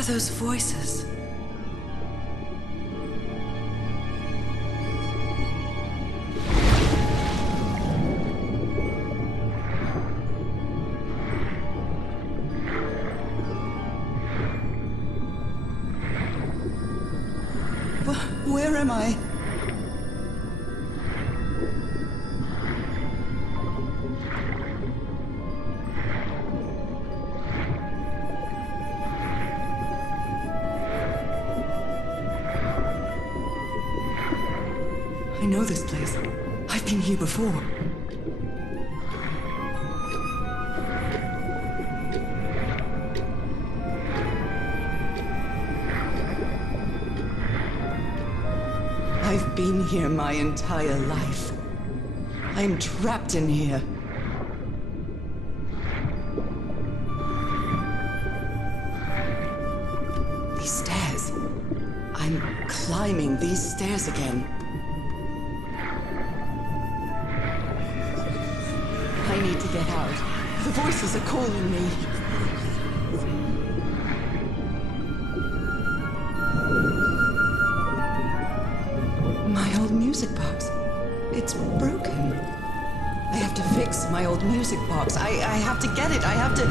are those voices? Where am I? I know this place. I've been here before. I've been here my entire life. I'm trapped in here. These stairs. I'm climbing these stairs again. I need to get out. The voices are calling me. My old music box. It's broken. I have to fix my old music box. I have to get it. I have to...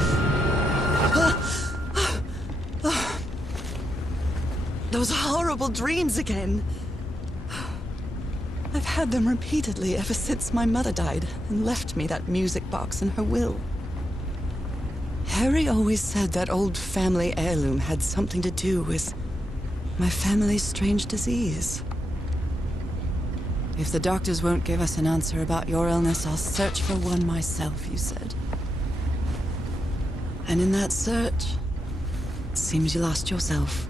Those horrible dreams again. I've had them repeatedly ever since my mother died and left me that music box in her will. Harry always said that old family heirloom had something to do with my family's strange disease. If the doctors won't give us an answer about your illness, I'll search for one myself, you said. And in that search, it seems you lost yourself.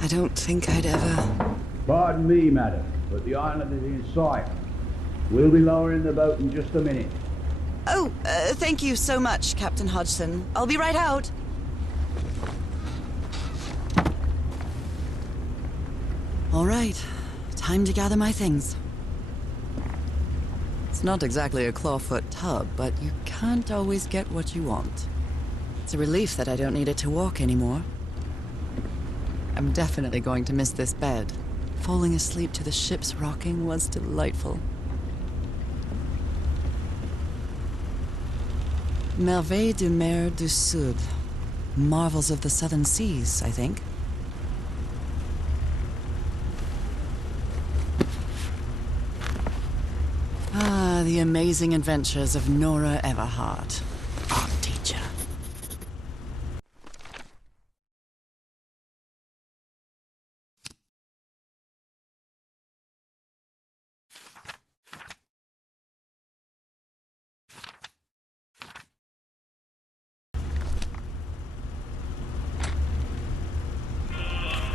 I don't think I'd ever... Pardon me, madam, but the island is in sight. We'll be lowering the boat in just a minute. Oh, thank you so much, Captain Hodgson. I'll be right out. All right. Time to gather my things. It's not exactly a clawfoot tub, but you can't always get what you want. It's a relief that I don't need it to walk anymore. I'm definitely going to miss this bed. Falling asleep to the ship's rocking was delightful. Merveilles de mer du Sud. Marvels of the Southern Seas, I think. Ah, the amazing adventures of Norah Everhart, art teacher.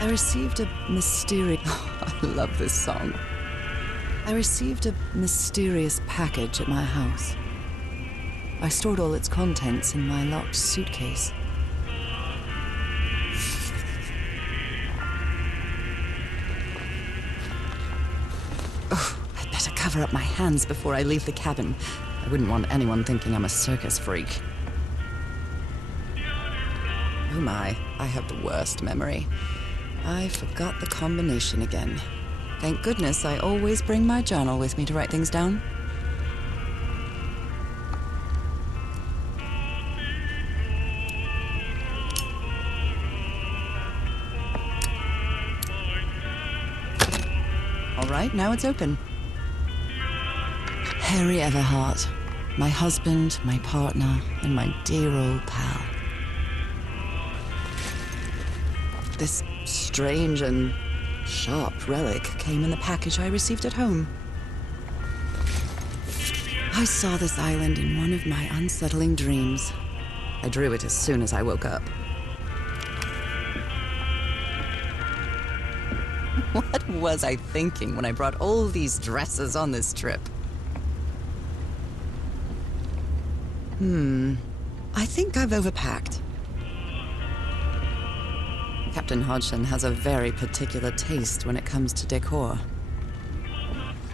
I received a mysterious... I love this song. I received a mysterious package at my house. I stored all its contents in my locked suitcase. Oh, I'd better cover up my hands before I leave the cabin. I wouldn't want anyone thinking I'm a circus freak. Oh my, I have the worst memory. I forgot the combination again. Thank goodness I always bring my journal with me to write things down. All right, now it's open. Harry Everhart, my husband, my partner, and my dear old pal. This strange and sharp relic came in the package I received at home. I saw this island in one of my unsettling dreams. I drew it as soon as I woke up. What was I thinking when I brought all these dresses on this trip? I think I've overpacked. Captain Hodgson has a very particular taste when it comes to decor.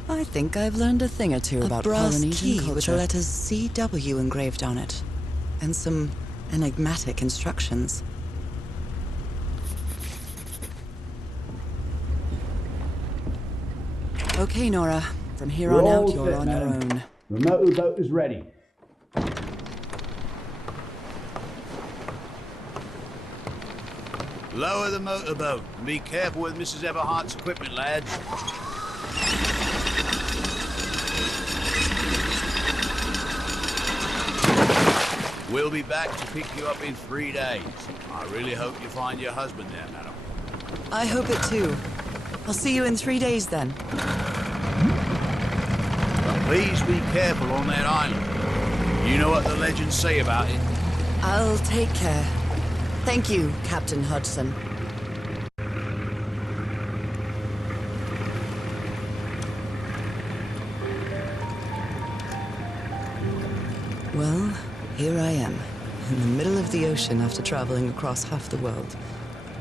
I think I've learned a thing or two about Polynesian culture. With the letters CW engraved on it, and some enigmatic instructions. Okay, Norah. From here We're on all out, you're set, on your madam. own. The motorboat is ready. Lower the motorboat and be careful with Mrs. Everhart's equipment, lads. We'll be back to pick you up in 3 days. I really hope you find your husband there, madam. I hope it too. I'll see you in 3 days then. But please be careful on that island. You know what the legends say about it. I'll take care. Thank you, Captain Hodgson. Well, here I am, in the middle of the ocean after traveling across half the world.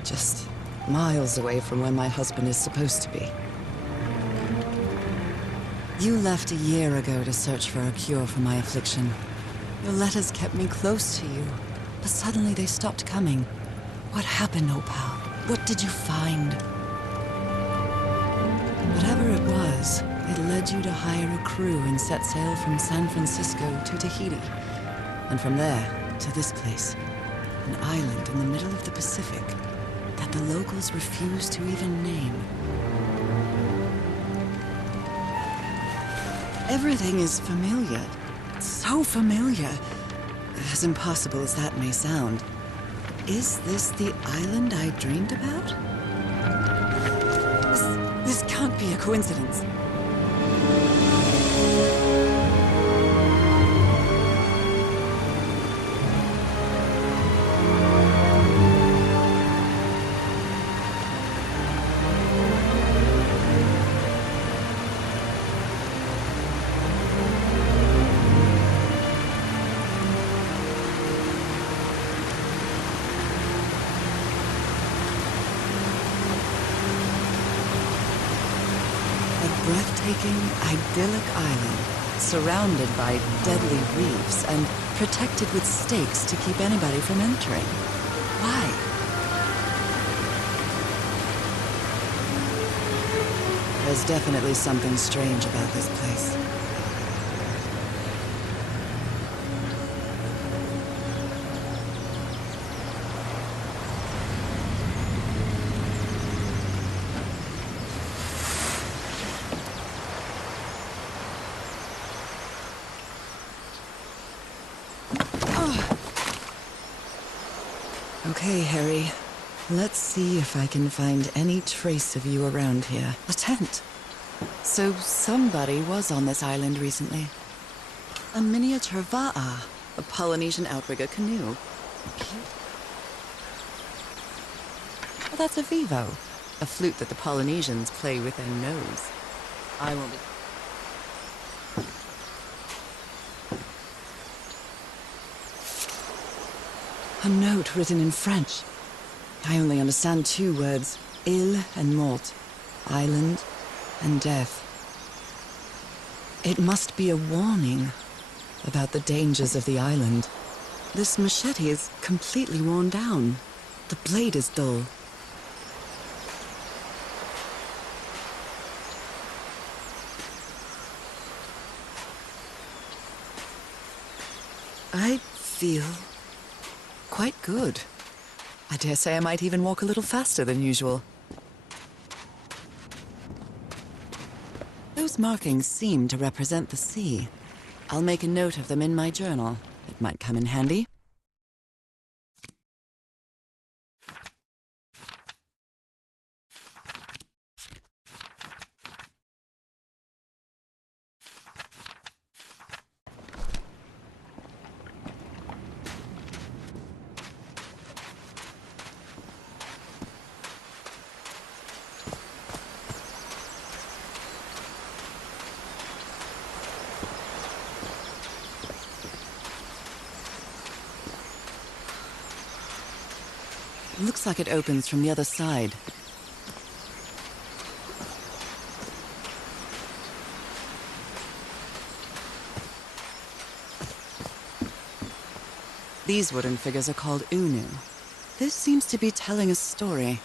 Just miles away from where my husband is supposed to be. You left a year ago to search for a cure for my affliction. Your letters kept me close to you, but suddenly they stopped coming. What happened, Opal? What did you find? Whatever it was, it led you to hire a crew and set sail from San Francisco to Tahiti. And from there, to this place. An island in the middle of the Pacific that the locals refuse to even name. Everything is familiar. So familiar. As impossible as that may sound. Is this the island I dreamed about? This can't be a coincidence. Breathtaking, idyllic island, surrounded by deadly reefs and protected with stakes to keep anybody from entering. Why? There's definitely something strange about this place. Okay, Harry. Let's see if I can find any trace of you around here. A tent. So somebody was on this island recently. A miniature va'a, a Polynesian outrigger canoe. Cute. Oh, that's a vivo, a flute that the Polynesians play with their nose. I won't be... A note written in French. I only understand 2 words, île and mort, island and death. It must be a warning about the dangers of the island. This machete is completely worn down. The blade is dull. I feel quite good. I dare say I might even walk a little faster than usual. Those markings seem to represent the sea. I'll make a note of them in my journal. It might come in handy. Looks like it opens from the other side. These wooden figures are called unu. This seems to be telling a story.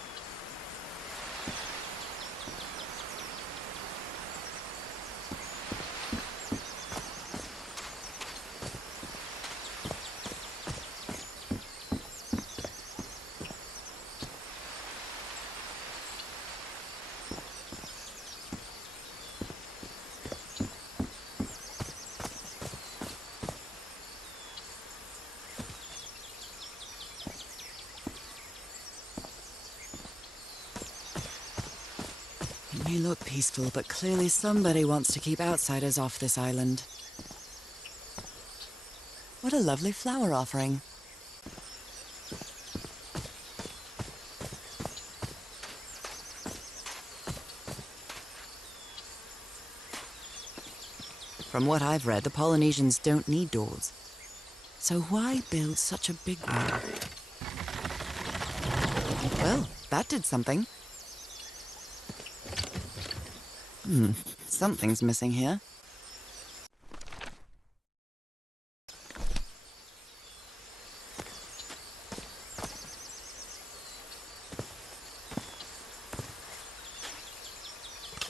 may look peaceful, but clearly somebody wants to keep outsiders off this island. What a lovely flower offering. From what I've read, the Polynesians don't need doors. So why build such a big one? Well, that did something. Something's missing here.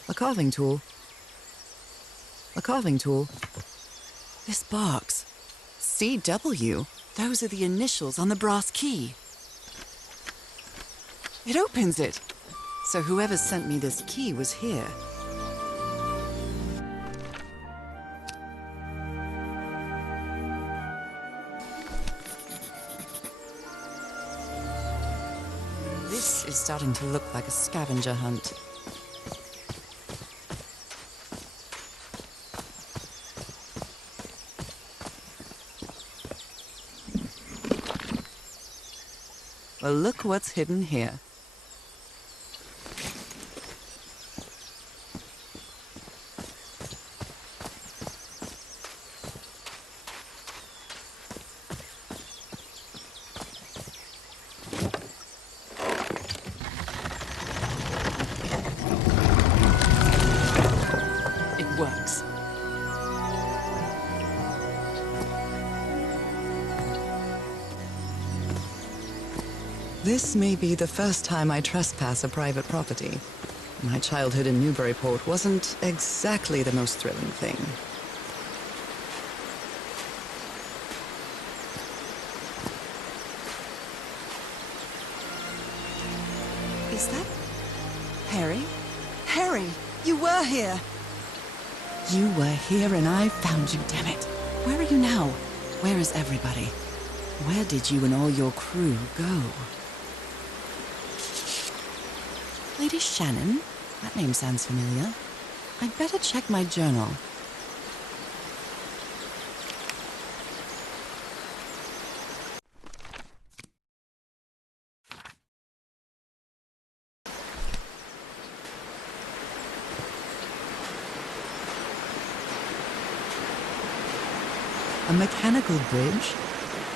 A carving tool. A carving tool. This box. CW. Those are the initials on the brass key. It opens it. So whoever sent me this key was here. This is starting to look like a scavenger hunt. Well, look what's hidden here. It works. This may be the first time I trespass a private property. My childhood in Newburyport wasn't exactly the most thrilling thing. Is that Harry? Harry, you were here! You were here and I found you, damn it. Where are you now? Where is everybody? Where did you and all your crew go? Lady Shannon? That name sounds familiar. I'd better check my journal. A mechanical bridge?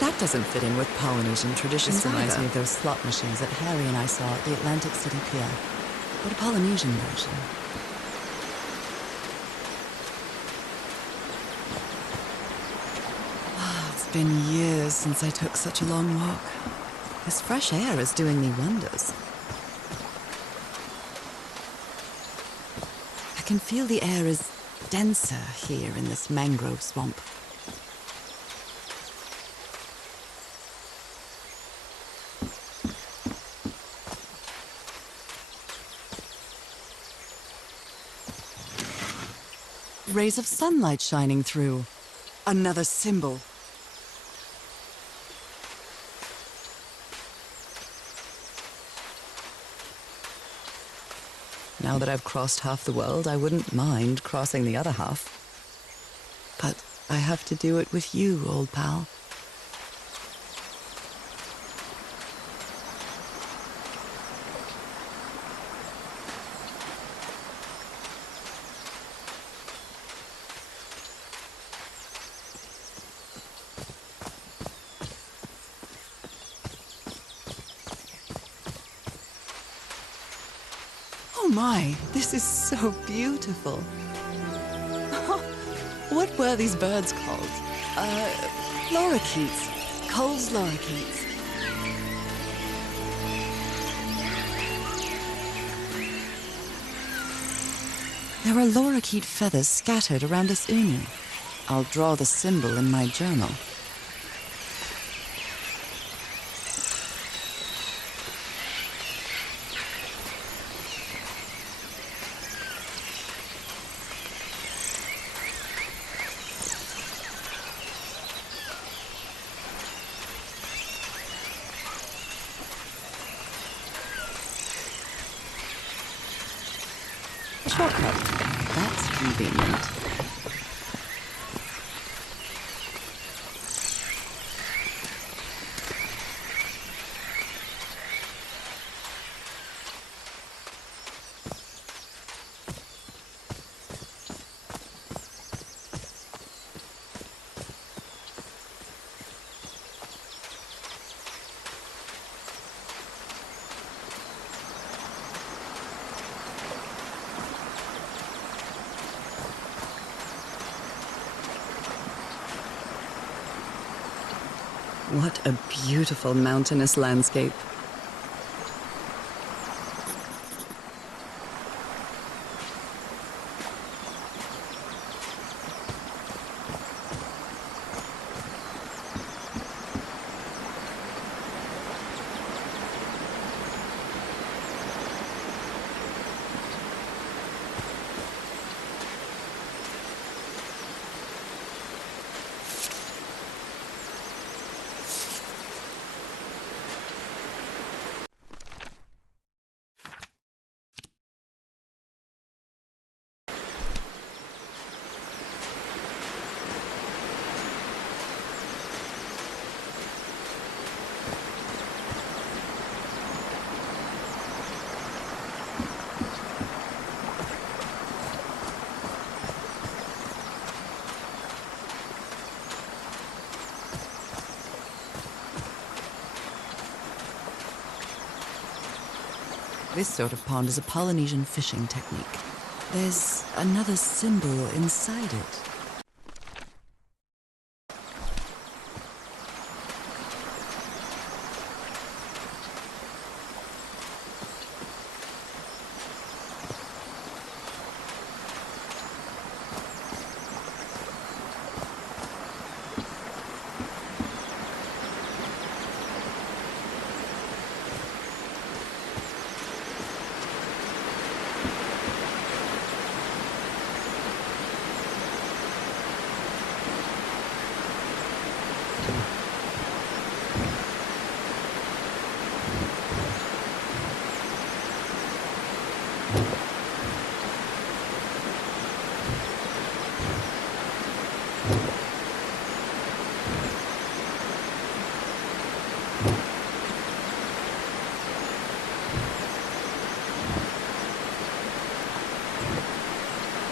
That doesn't fit in with Polynesian traditions. This reminds me of those slot machines that Harry and I saw at the Atlantic City Pier. But a Polynesian version. It's been years since I took such a long walk. This fresh air is doing me wonders. I can feel the air is denser here in this mangrove swamp. Rays of sunlight shining through. Another symbol. Now that I've crossed half the world, I wouldn't mind crossing the other half. But I have to do it with you, old pal. Oh my, this is so beautiful. What were these birds called? Lorikeets. Cole's lorikeets. There are lorikeet feathers scattered around this uni. I'll draw the symbol in my journal. A shortcut. That's convenient. What a beautiful mountainous landscape. This sort of pond is a Polynesian fishing technique. There's another symbol inside it.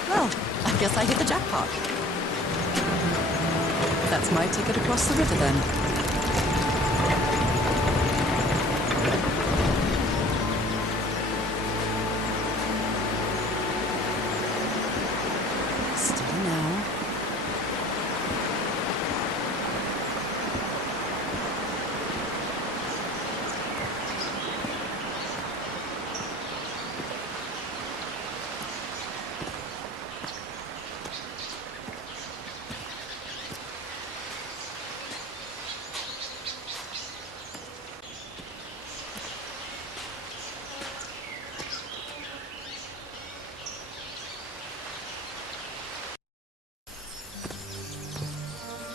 Well, I guess I hit the jackpot. That's my ticket across the river then. Steady now.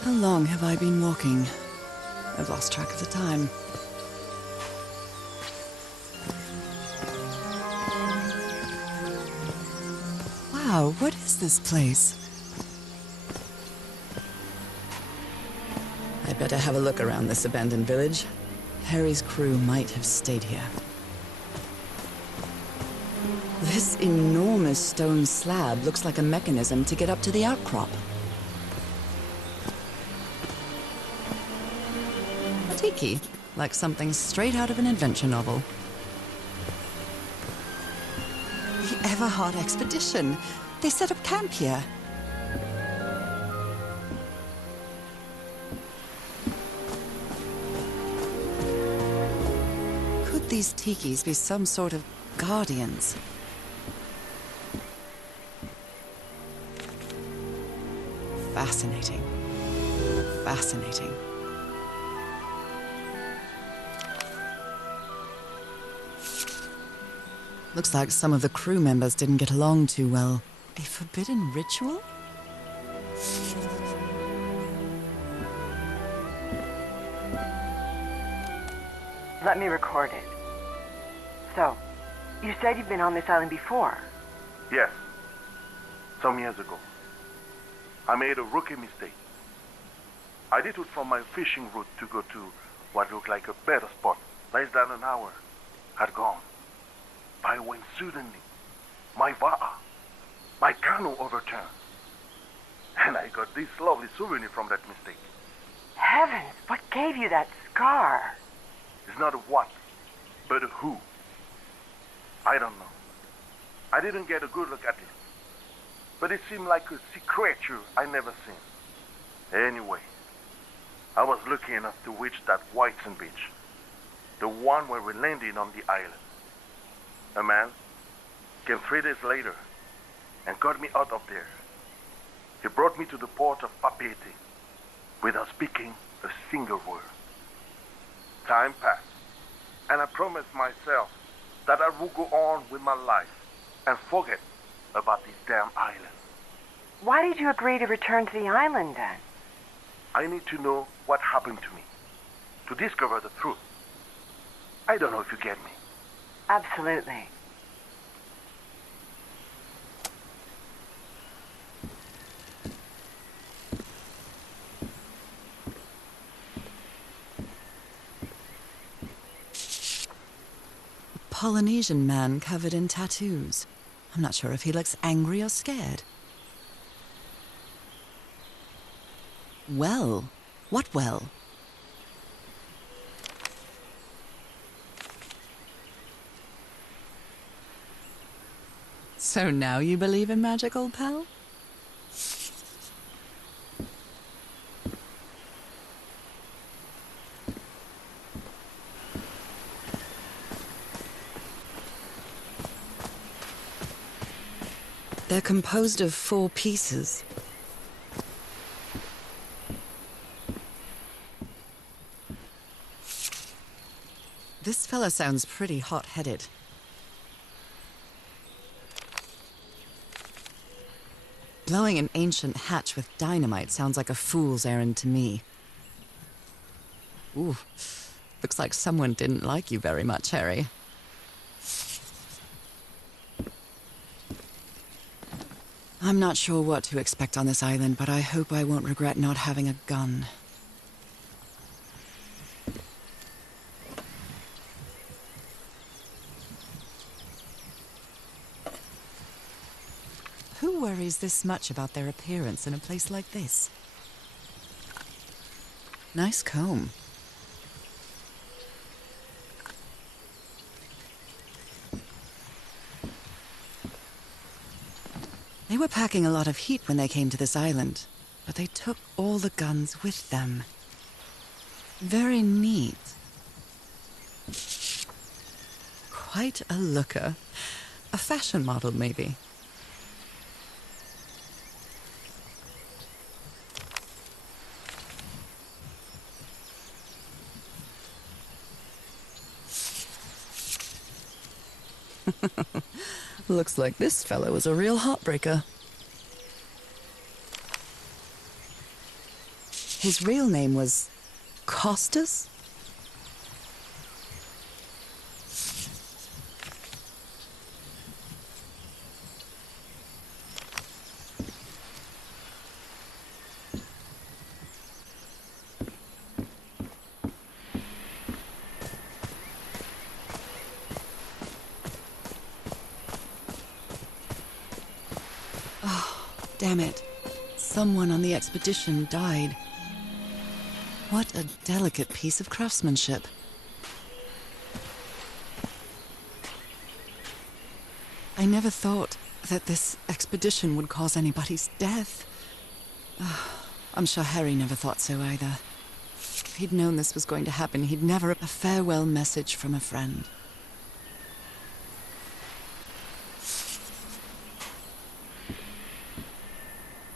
How long have I been walking? I've lost track of the time. Wow, what is this place? I'd better have a look around this abandoned village. Harry's crew might have stayed here. This enormous stone slab looks like a mechanism to get up to the outcrop. Tiki, like something straight out of an adventure novel. The Everhart expedition. They set up camp here. Could these tikis be some sort of guardians? Fascinating. Fascinating. Looks like some of the crew members didn't get along too well. A forbidden ritual? Let me record it. So, you said you've been on this island before. Yes, some years ago. I made a rookie mistake. I detoured from my fishing route to go to what looked like a better spot. Less than an hour had gone by when suddenly my va'a, my canoe overturned. And I got this lovely souvenir from that mistake. Heavens, what gave you that scar? It's not a what, but a who. I don't know. I didn't get a good look at it. But it seemed like a sea creature I never seen. Anyway, I was lucky enough to reach that white sand beach. The one where we landed on the island. A man came 3 days later and got me out of there. He brought me to the port of Otaheite without speaking a single word. Time passed, and I promised myself that I would go on with my life and forget about this damn island. Why did you agree to return to the island then? I need to know what happened to me, to discover the truth. I don't know if you get me. Absolutely. Polynesian man covered in tattoos. I'm not sure if he looks angry or scared. Well? What well? So now you believe in magic, old pal? They're composed of 4 pieces. This fella sounds pretty hot-headed. Blowing an ancient hatch with dynamite sounds like a fool's errand to me. Ooh, looks like someone didn't like you very much, Harry. I'm not sure what to expect on this island, but I hope I won't regret not having a gun. Who worries this much about their appearance in a place like this? Nice comb. They were packing a lot of heat when they came to this island, but they took all the guns with them. Very neat. Quite a looker. A fashion model, maybe. Looks like this fellow was a real heartbreaker. His real name was Costas? Damn it. Someone on the expedition died. What a delicate piece of craftsmanship. I never thought that this expedition would cause anybody's death. I'm sure Harry never thought so either. If he'd known this was going to happen, he'd never... A farewell message from a friend.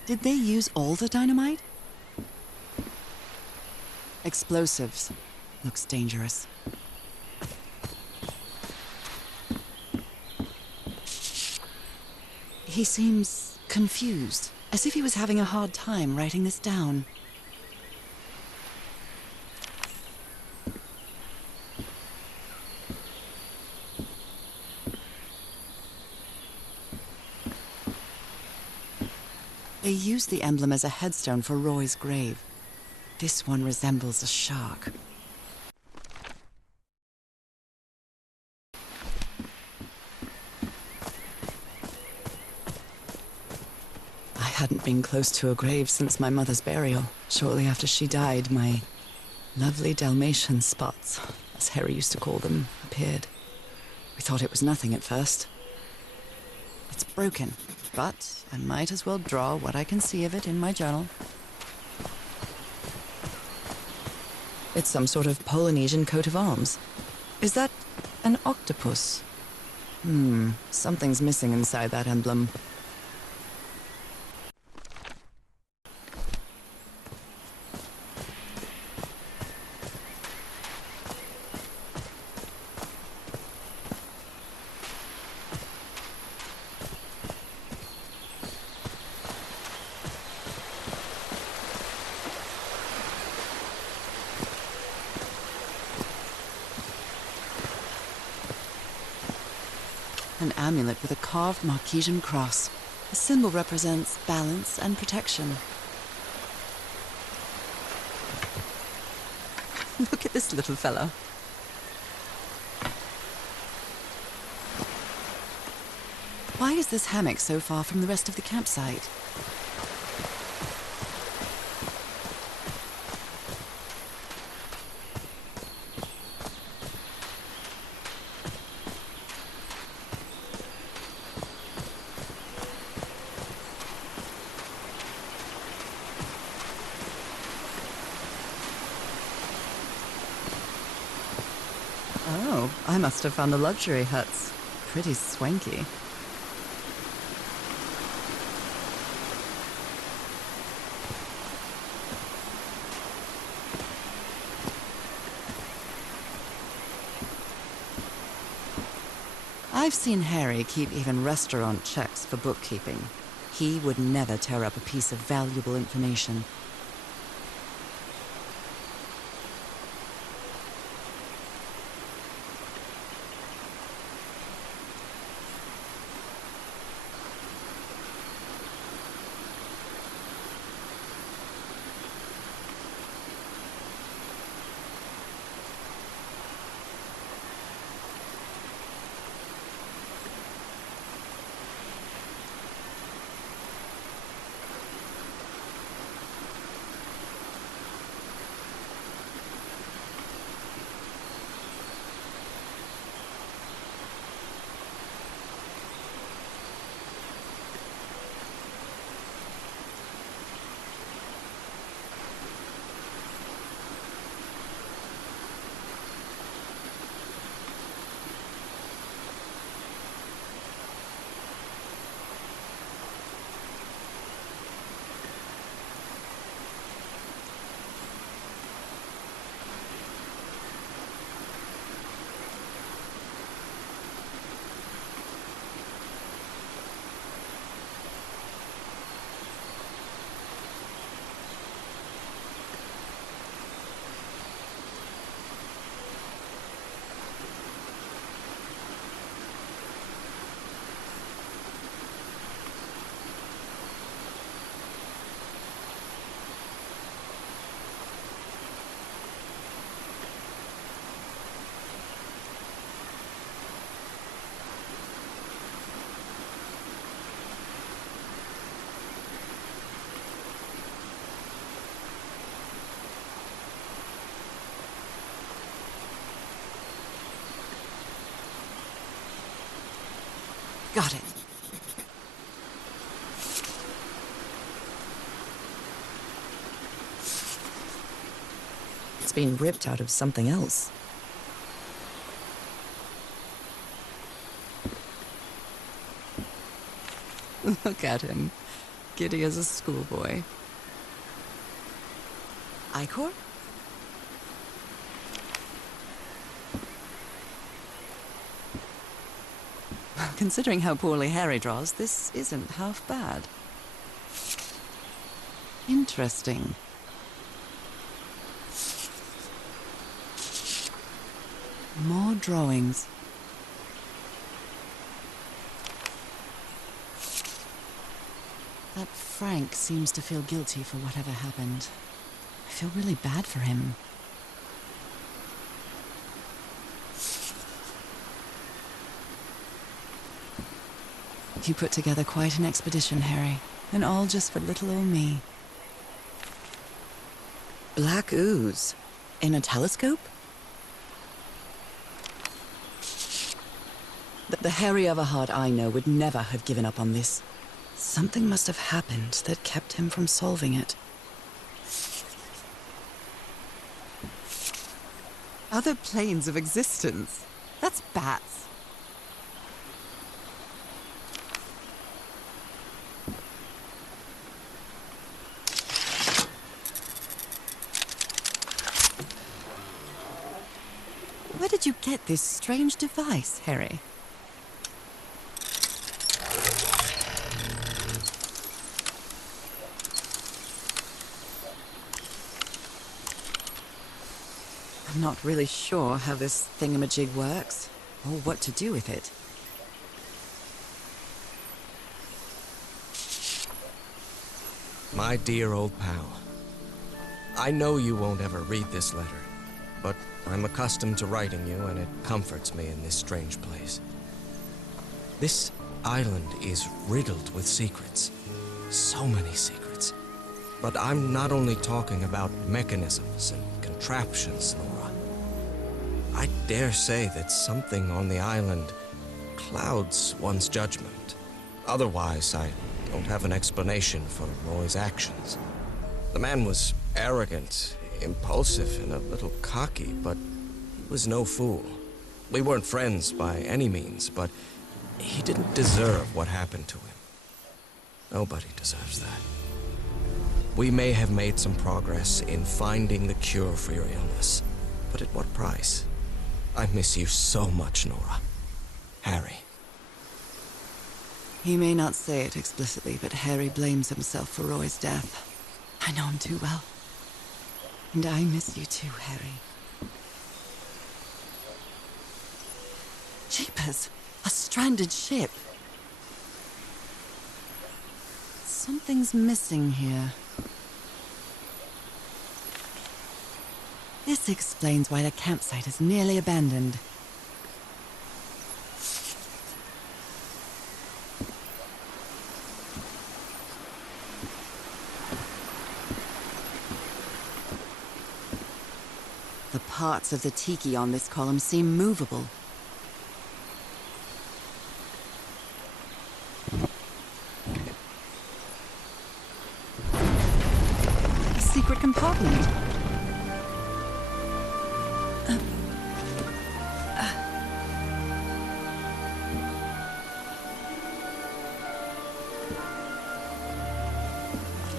Did they use all the dynamite? Explosives. Looks dangerous. He seems confused, as if he was having a hard time writing this down. They used the emblem as a headstone for Roy's grave. This one resembles a shark. I hadn't been close to a grave since my mother's burial. Shortly after she died, my lovely Dalmatian spots, as Harry used to call them, appeared. We thought it was nothing at first. It's broken, but I might as well draw what I can see of it in my journal. It's some sort of Polynesian coat of arms. Is that an octopus? Something's missing inside that emblem. An amulet with a carved Marquesian cross. The symbol represents balance and protection. Look at this little fella. Why is this hammock so far from the rest of the campsite? Oh, I must have found the luxury huts. Pretty swanky. I've seen Harry keep even restaurant checks for bookkeeping. He would never tear up a piece of valuable information. Got it. It's been ripped out of something else. Look at him. Giddy as a schoolboy. Icor? Considering how poorly Harry draws, this isn't half bad. Interesting. More drawings. But Frank seems to feel guilty for whatever happened. I feel really bad for him. You put together quite an expedition, Harry. And all just for little old me. Black ooze? In a telescope? The Harry Everhart I know would never have given up on this. Something must have happened that kept him from solving it. Other planes of existence? That's bats. Where did you get this strange device, Harry? I'm not really sure how this thingamajig works, or what to do with it. My dear old pal, I know you won't ever read this letter, but I'm accustomed to writing you, and it comforts me in this strange place. This island is riddled with secrets. So many secrets. But I'm not only talking about mechanisms and contraptions, Norah. I dare say that something on the island clouds one's judgment. Otherwise, I don't have an explanation for Roy's actions. The man was arrogant, impulsive, and a little cocky, but he was no fool. We weren't friends by any means, but he didn't deserve what happened to him. Nobody deserves that. We may have made some progress in finding the cure for your illness, but at what price? I miss you so much, Norah. Harry. He may not say it explicitly, but Harry blames himself for Roy's death. I know him too well. And I miss you too, Harry. Jeepers! A stranded ship! Something's missing here. This explains why the campsite is nearly abandoned. The parts of the tiki on this column seem movable. A secret compartment.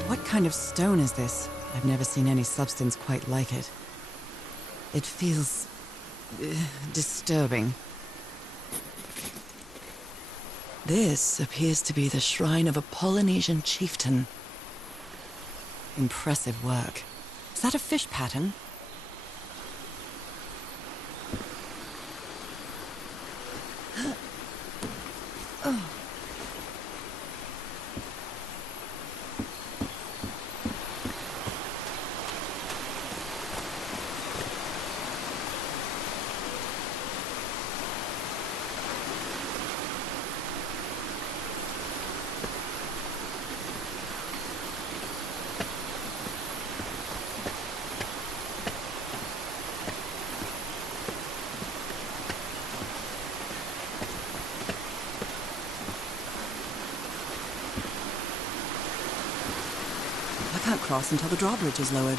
What kind of stone is this? I've never seen any substance quite like it. It feels disturbing. This appears to be the shrine of a Polynesian chieftain. Impressive work. Is that a fish pattern? Oh. I can't cross until the drawbridge is lowered.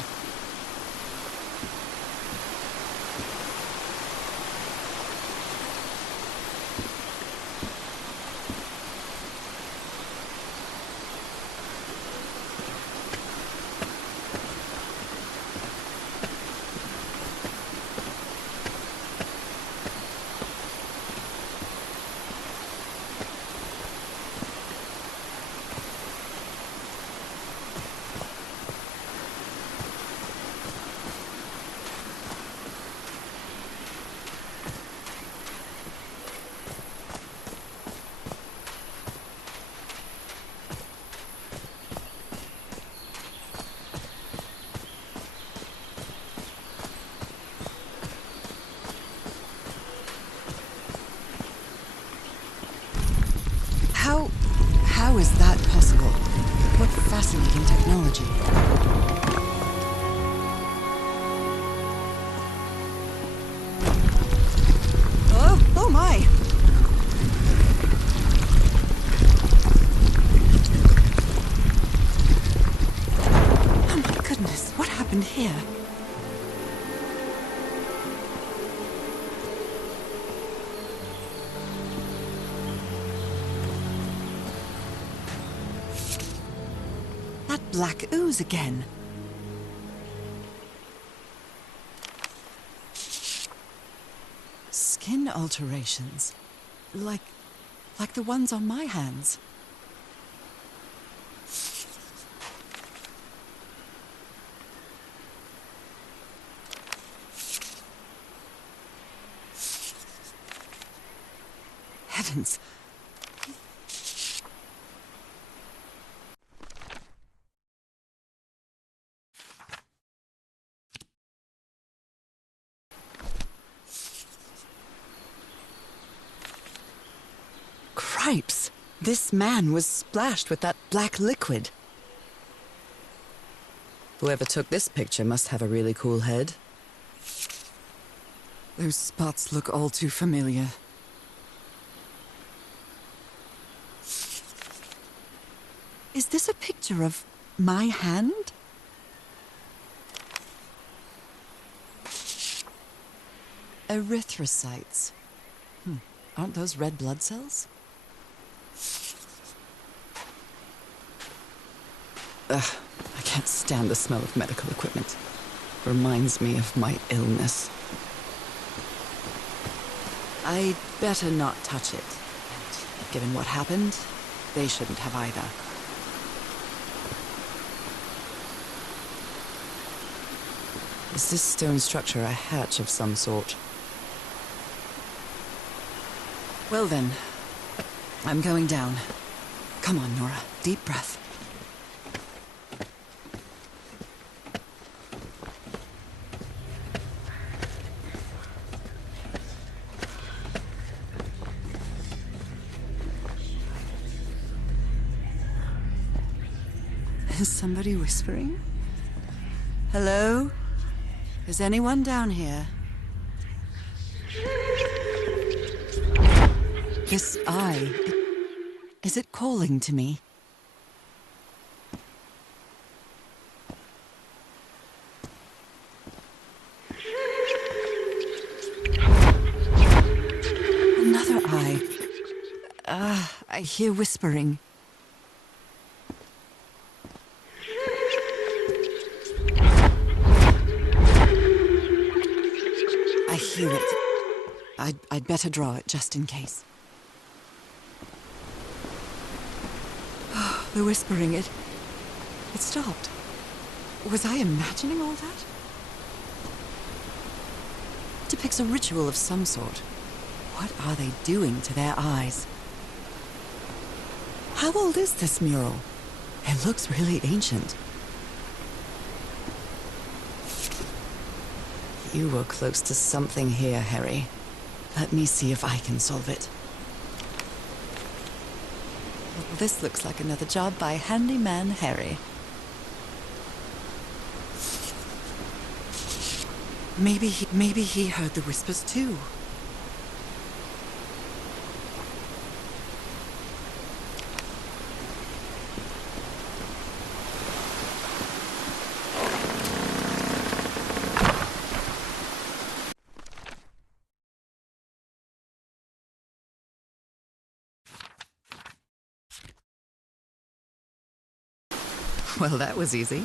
energy. Oh my! Oh my goodness, what happened here? That black ooze again. Skin alterations. Like the ones on my hands. Heavens. Cripes! This man was splashed with that black liquid. Whoever took this picture must have a really cool head. Those spots look all too familiar. Is this a picture of my hand? Erythrocytes. Aren't those red blood cells? Ugh, I can't stand the smell of medical equipment. Reminds me of my illness. I'd better not touch it. And given what happened, they shouldn't have either. Is this stone structure a hatch of some sort? Well then, I'm going down. Come on, Norah. Deep breath. Is somebody whispering? Hello? Is anyone down here? This eye, is it calling to me? Another eye. I hear whispering. I hear it. I'd better draw it just in case. The whispering, it stopped. Was I imagining all that? It depicts a ritual of some sort. What are they doing to their eyes? How old is this mural? It looks really ancient. You were close to something here, Harry. Let me see if I can solve it. Well, this looks like another job by Handyman Harry. Maybe he heard the whispers too. Well, that was easy.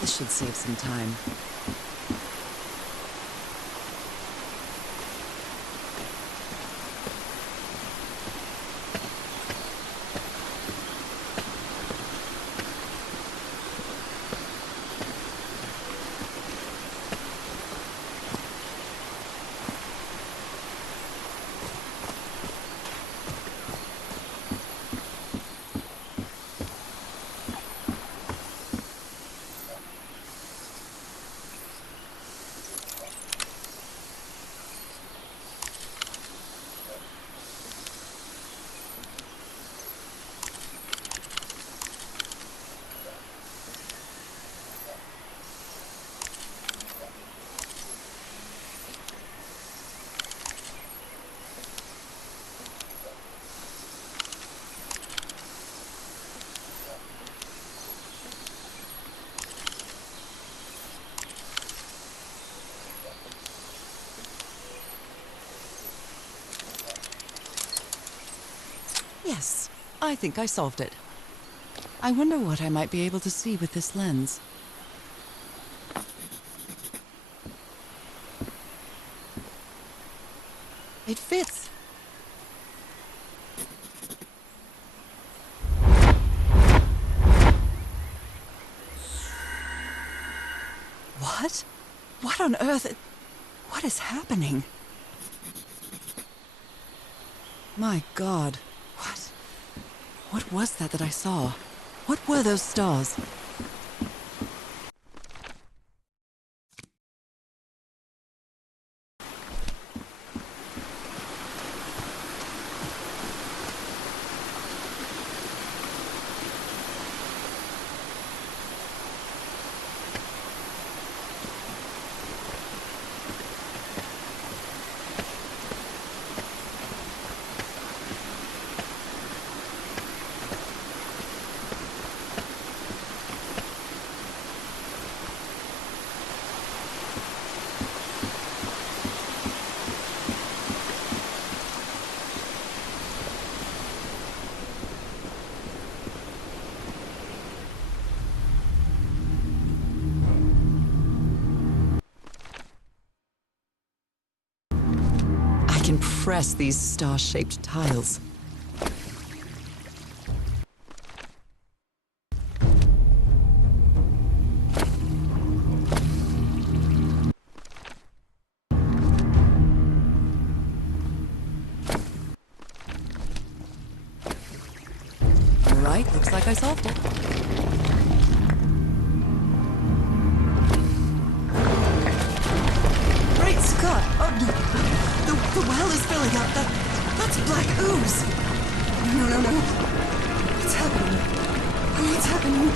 This should save some time. Yes, I think I solved it. I wonder what I might be able to see with this lens. It fits. What? What on earth? What is happening? My God. What was that I saw? What were those stars? I can press these star-shaped tiles. All right, looks like I solved it. Great Scott! Oh, no. The well is filling up. That's black ooze. No. What's happening? What's happening?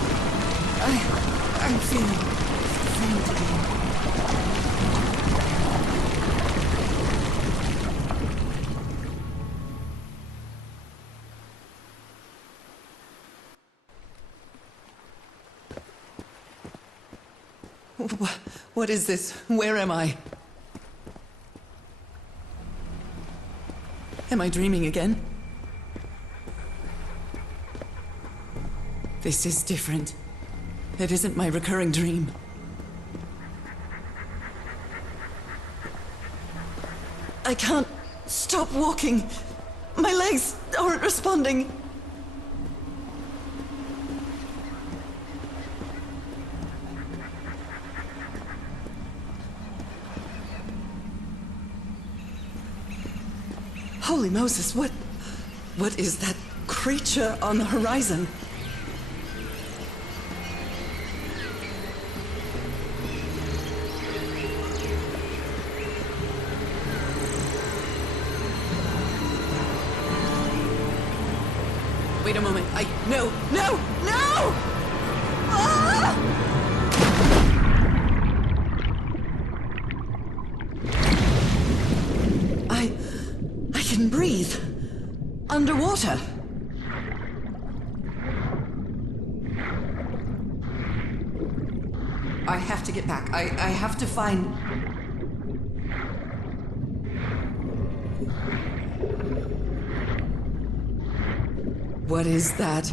I'm feeling faint again. What is this? Where am I? Am I dreaming again? This is different. It isn't my recurring dream. I can't stop walking. My legs aren't responding. Holy Moses, what is that creature on the horizon? Wait a moment, no! Ah! I can breathe. Underwater. I have to get back. I have to find... What is that?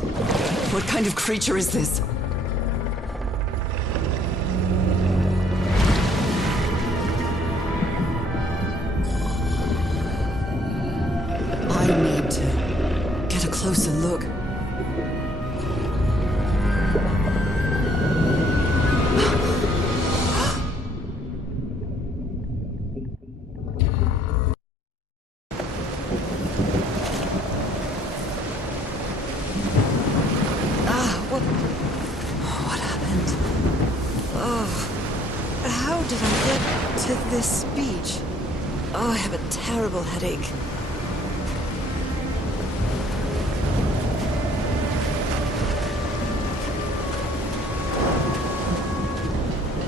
What kind of creature is this? I need to get a closer look. What happened? Oh, how did I get to this beach? Oh, I have a terrible headache.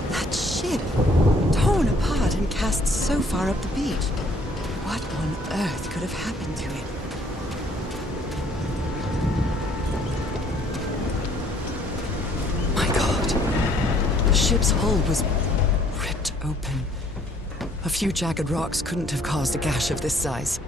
That ship, torn apart and cast so far up the beach. What on earth could have happened to it? The ship's hull was ripped open. A few jagged rocks couldn't have caused a gash of this size.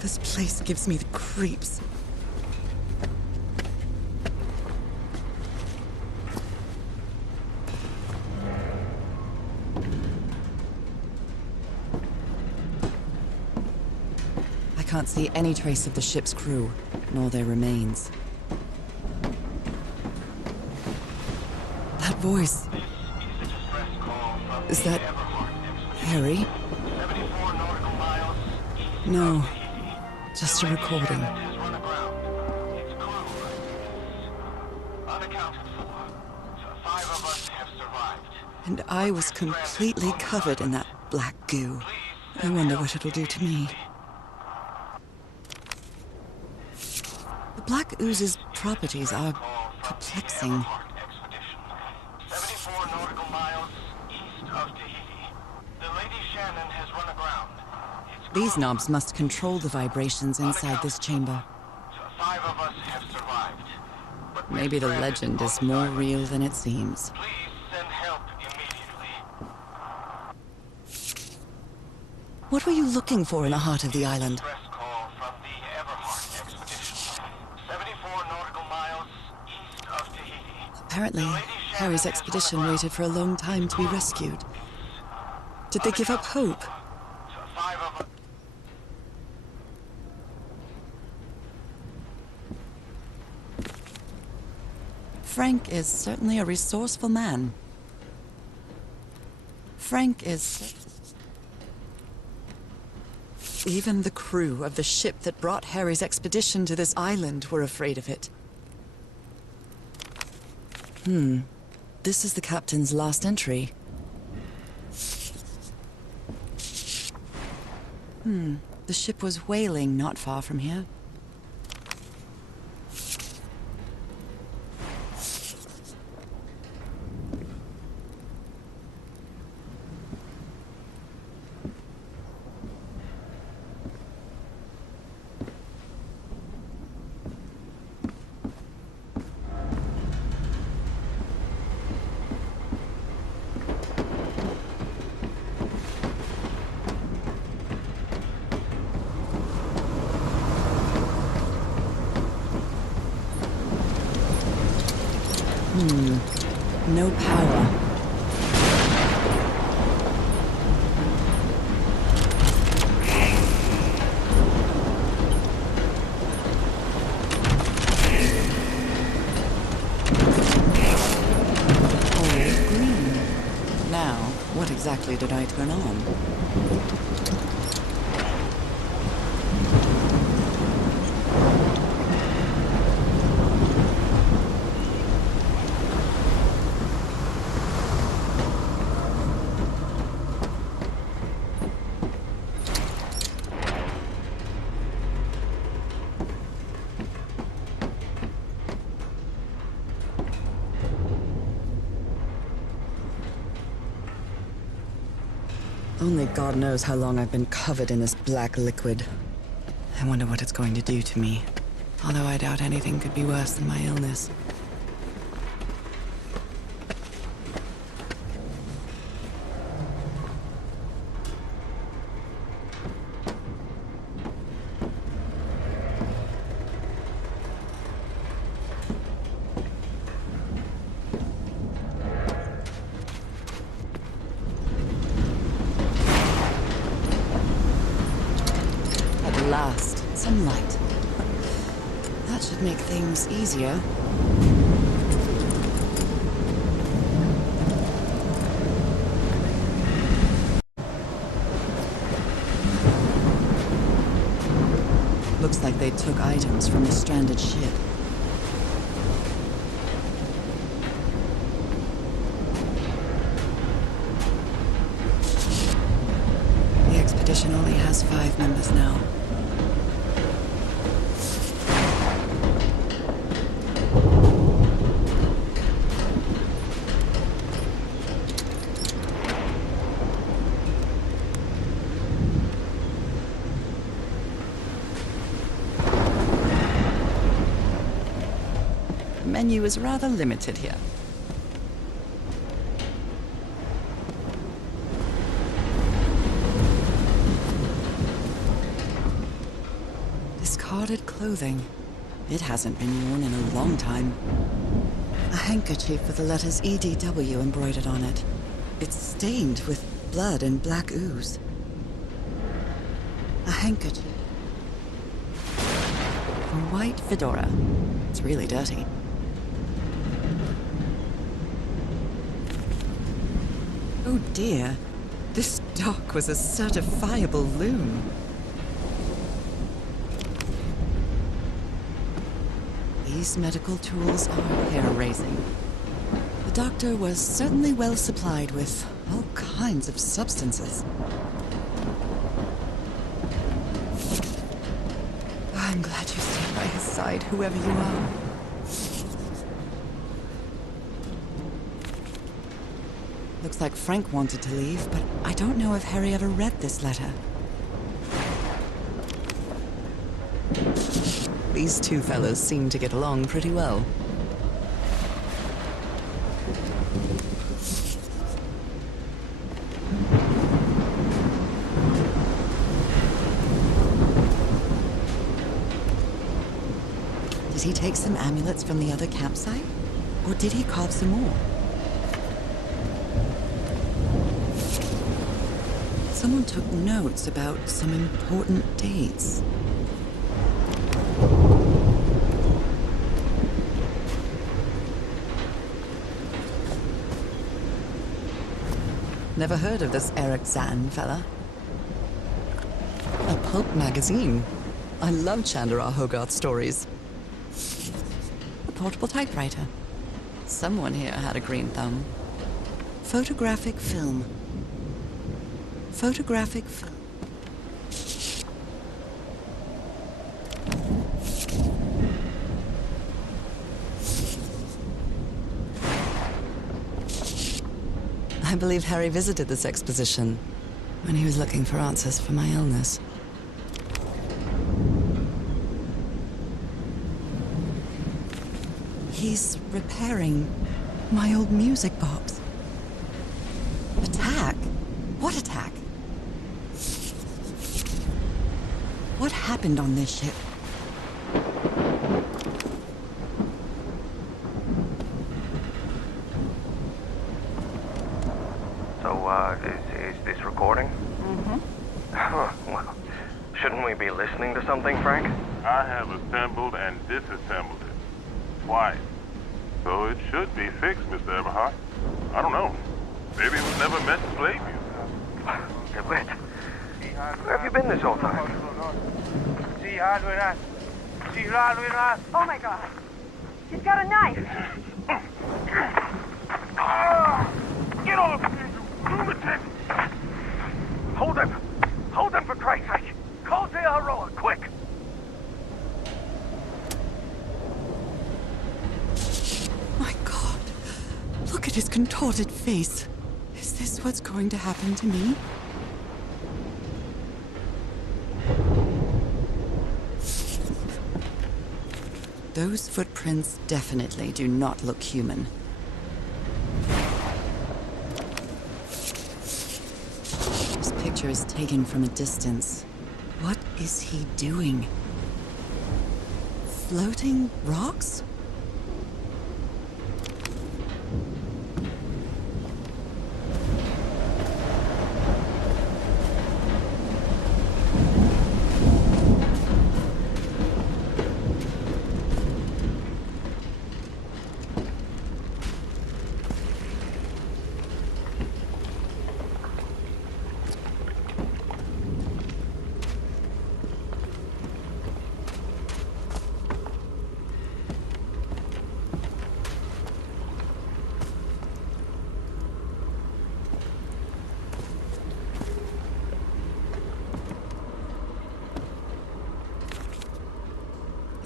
This place gives me the creeps. I can't see any trace of the ship's crew, nor their remains. That voice. Is that Harry? No, just a recording. And I was completely covered in that black goo. I wonder what it'll do to me. The black ooze's properties are perplexing. 74 nautical miles east of Tahiti. The Lady Shannon has run aground. These knobs must control the vibrations inside this chamber. 5 of us have survived. But Maybe the legend is more real than it seems. please send help immediately. What were you looking for in the heart of the island? Press call from the Everhart expedition. 74 nautical miles east of Tahiti. Apparently, Harry's expedition waited for a long time to be rescued. Did they give up hope? 5 of us. Frank is certainly a resourceful man. Frank is... Even the crew of the ship that brought Harry's expedition to this island were afraid of it. This is the captain's last entry. The ship was whaling not far from here. No power. Oh, green. Now, what exactly did I turn on? Only God knows how long I've been covered in this black liquid. I wonder what it's going to do to me. Although I doubt anything could be worse than my illness. Last, some light. That should make things easier. Looks like they took items from the stranded ship. The expedition only has 5 members now. The menu is rather limited here. discarded clothing. It hasn't been worn in a long time. A handkerchief with the letters EDW embroidered on it. It's stained with blood and black ooze. A handkerchief. A white fedora. It's really dirty. Oh dear. This doc was a certifiable loon. These medical tools are hair-raising. The doctor was certainly well supplied with all kinds of substances. I'm glad you stayed by his side, whoever you are. Looks like Frank wanted to leave, but I don't know if Harry ever read this letter. These two fellows seem to get along pretty well. Did he take some amulets from the other campsite? Or did he carve some more? Someone took notes about some important dates. Never heard of this Eric Zahn fella. A pulp magazine. I love Chandra Hogarth stories. A portable typewriter. Someone here had a green thumb. Photographic film. Photographic film. I believe Harry visited this exposition when he was looking for answers for my illness. He's repairing my old music box. Attack? What attack? What happened on this ship? Is this recording? Mm-hmm. Well, shouldn't we be listening to something, Frank? I have assembled and disassembled it. Twice. So it should be fixed, Mr. Everhart. I don't know. Maybe it was never meant to plague you. Wait. Where have you been this whole time? Oh my God. He's got a knife. Get off, you lunatic! Hold him! Hold him for Christ's sake! Call the Aroa, quick! My God. Look at his contorted face. Is this what's going to happen to me? Those footprints definitely do not look human. This picture is taken from a distance. What is he doing? Floating rocks?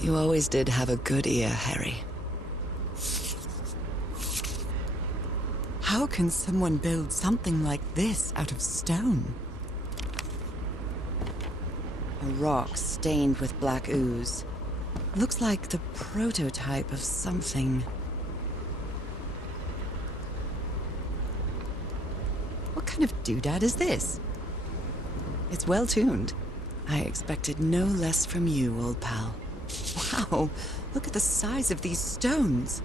You always did have a good ear, Harry. How can someone build something like this out of stone? A rock stained with black ooze. Looks like the prototype of something. What kind of doodad is this? It's well tuned. I expected no less from you, old pal. Wow, look at the size of these stones.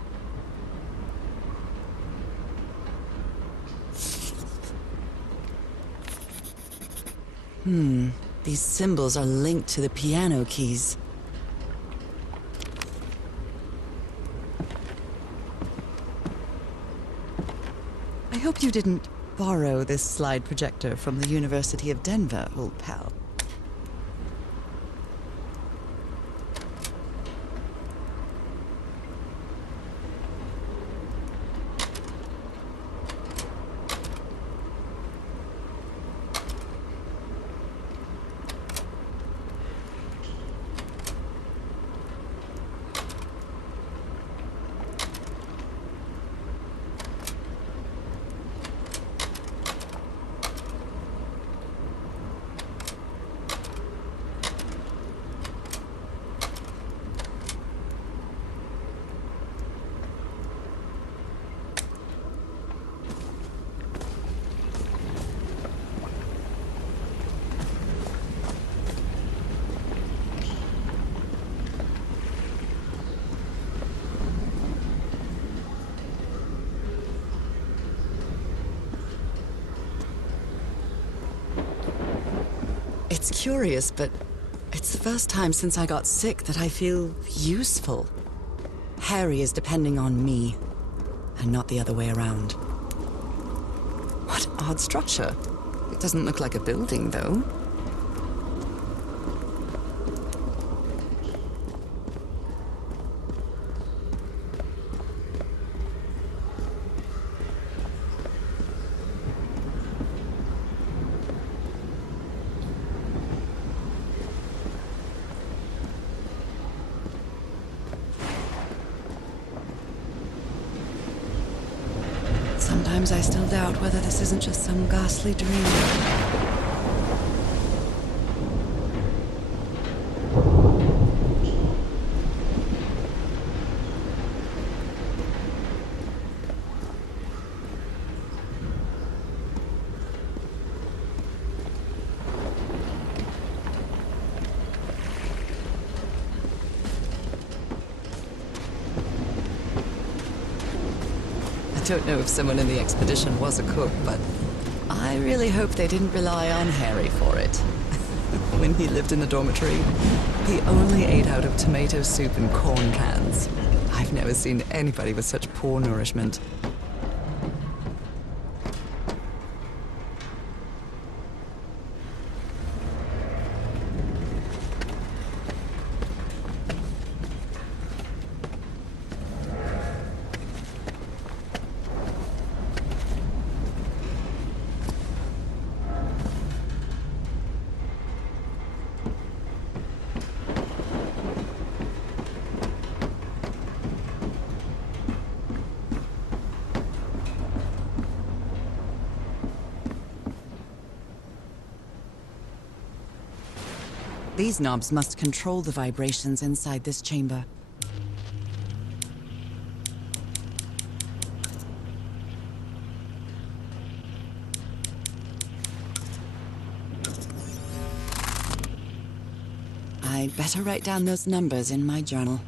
These symbols are linked to the piano keys. I hope you didn't borrow this slide projector from the University of Denver, old pal. It's curious, but it's the first time since I got sick that I feel useful. Harry is depending on me, and not the other way around. What odd structure. It doesn't look like a building, though. Sometimes I still doubt whether this isn't just some ghastly dream. I don't know if someone in the expedition was a cook, but I really hope they didn't rely on Harry for it. When he lived in the dormitory, he only ate out of tomato soup and corn cans. I've never seen anybody with such poor nourishment. These knobs must control the vibrations inside this chamber. I'd better write down those numbers in my journal.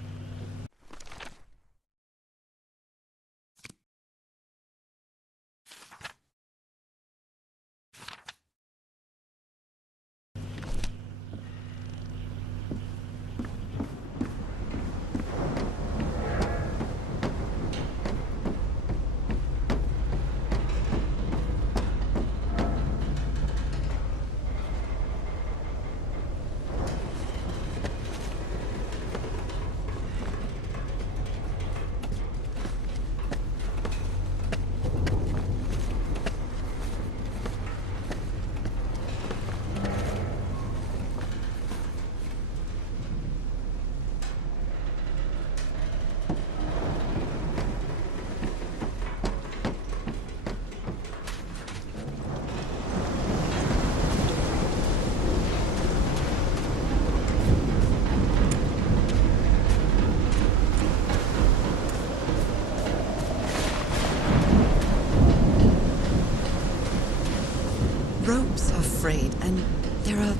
Ropes are frayed, and there are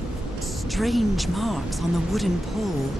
strange marks on the wooden pole.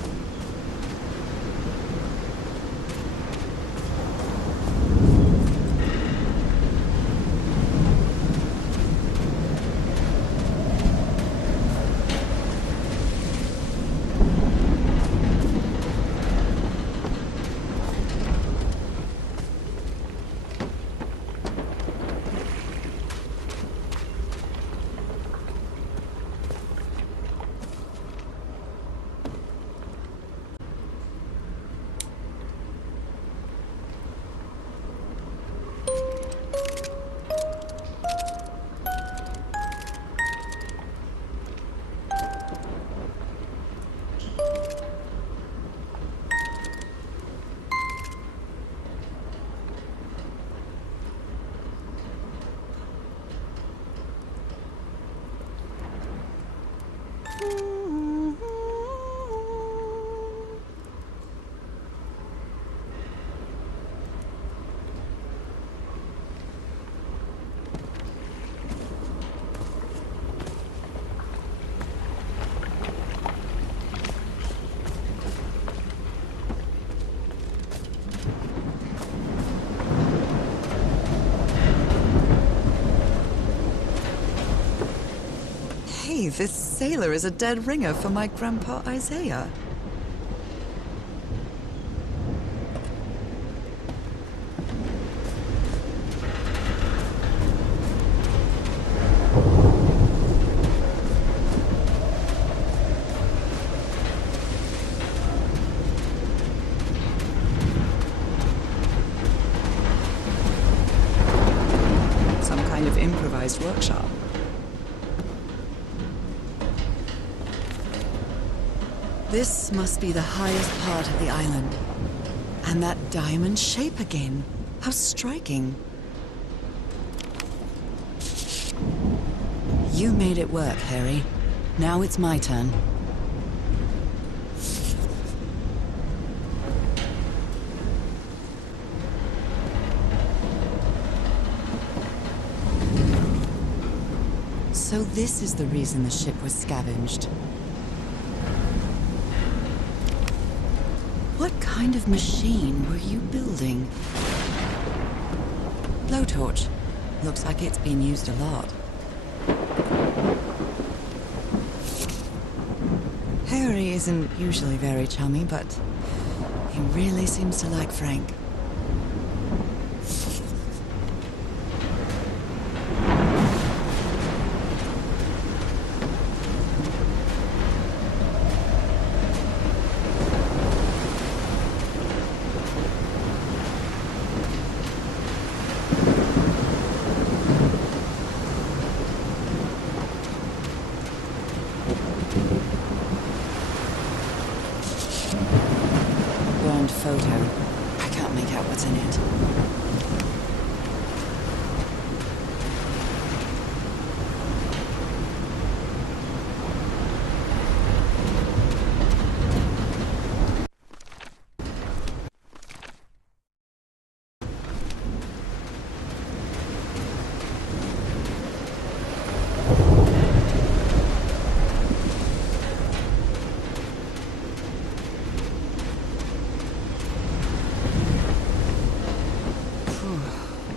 Hey, this sailor is a dead ringer for my grandpa Isaiah. Some kind of improvised workshop. This must be the highest part of the island. And that diamond shape again. How striking. You made it work, Harry. Now it's my turn. So this is the reason the ship was scavenged. What kind of machine were you building? Blowtorch. Looks like it's been used a lot. Harry isn't usually very chummy, but he really seems to like Frank. Photo. I can't make out what's in it.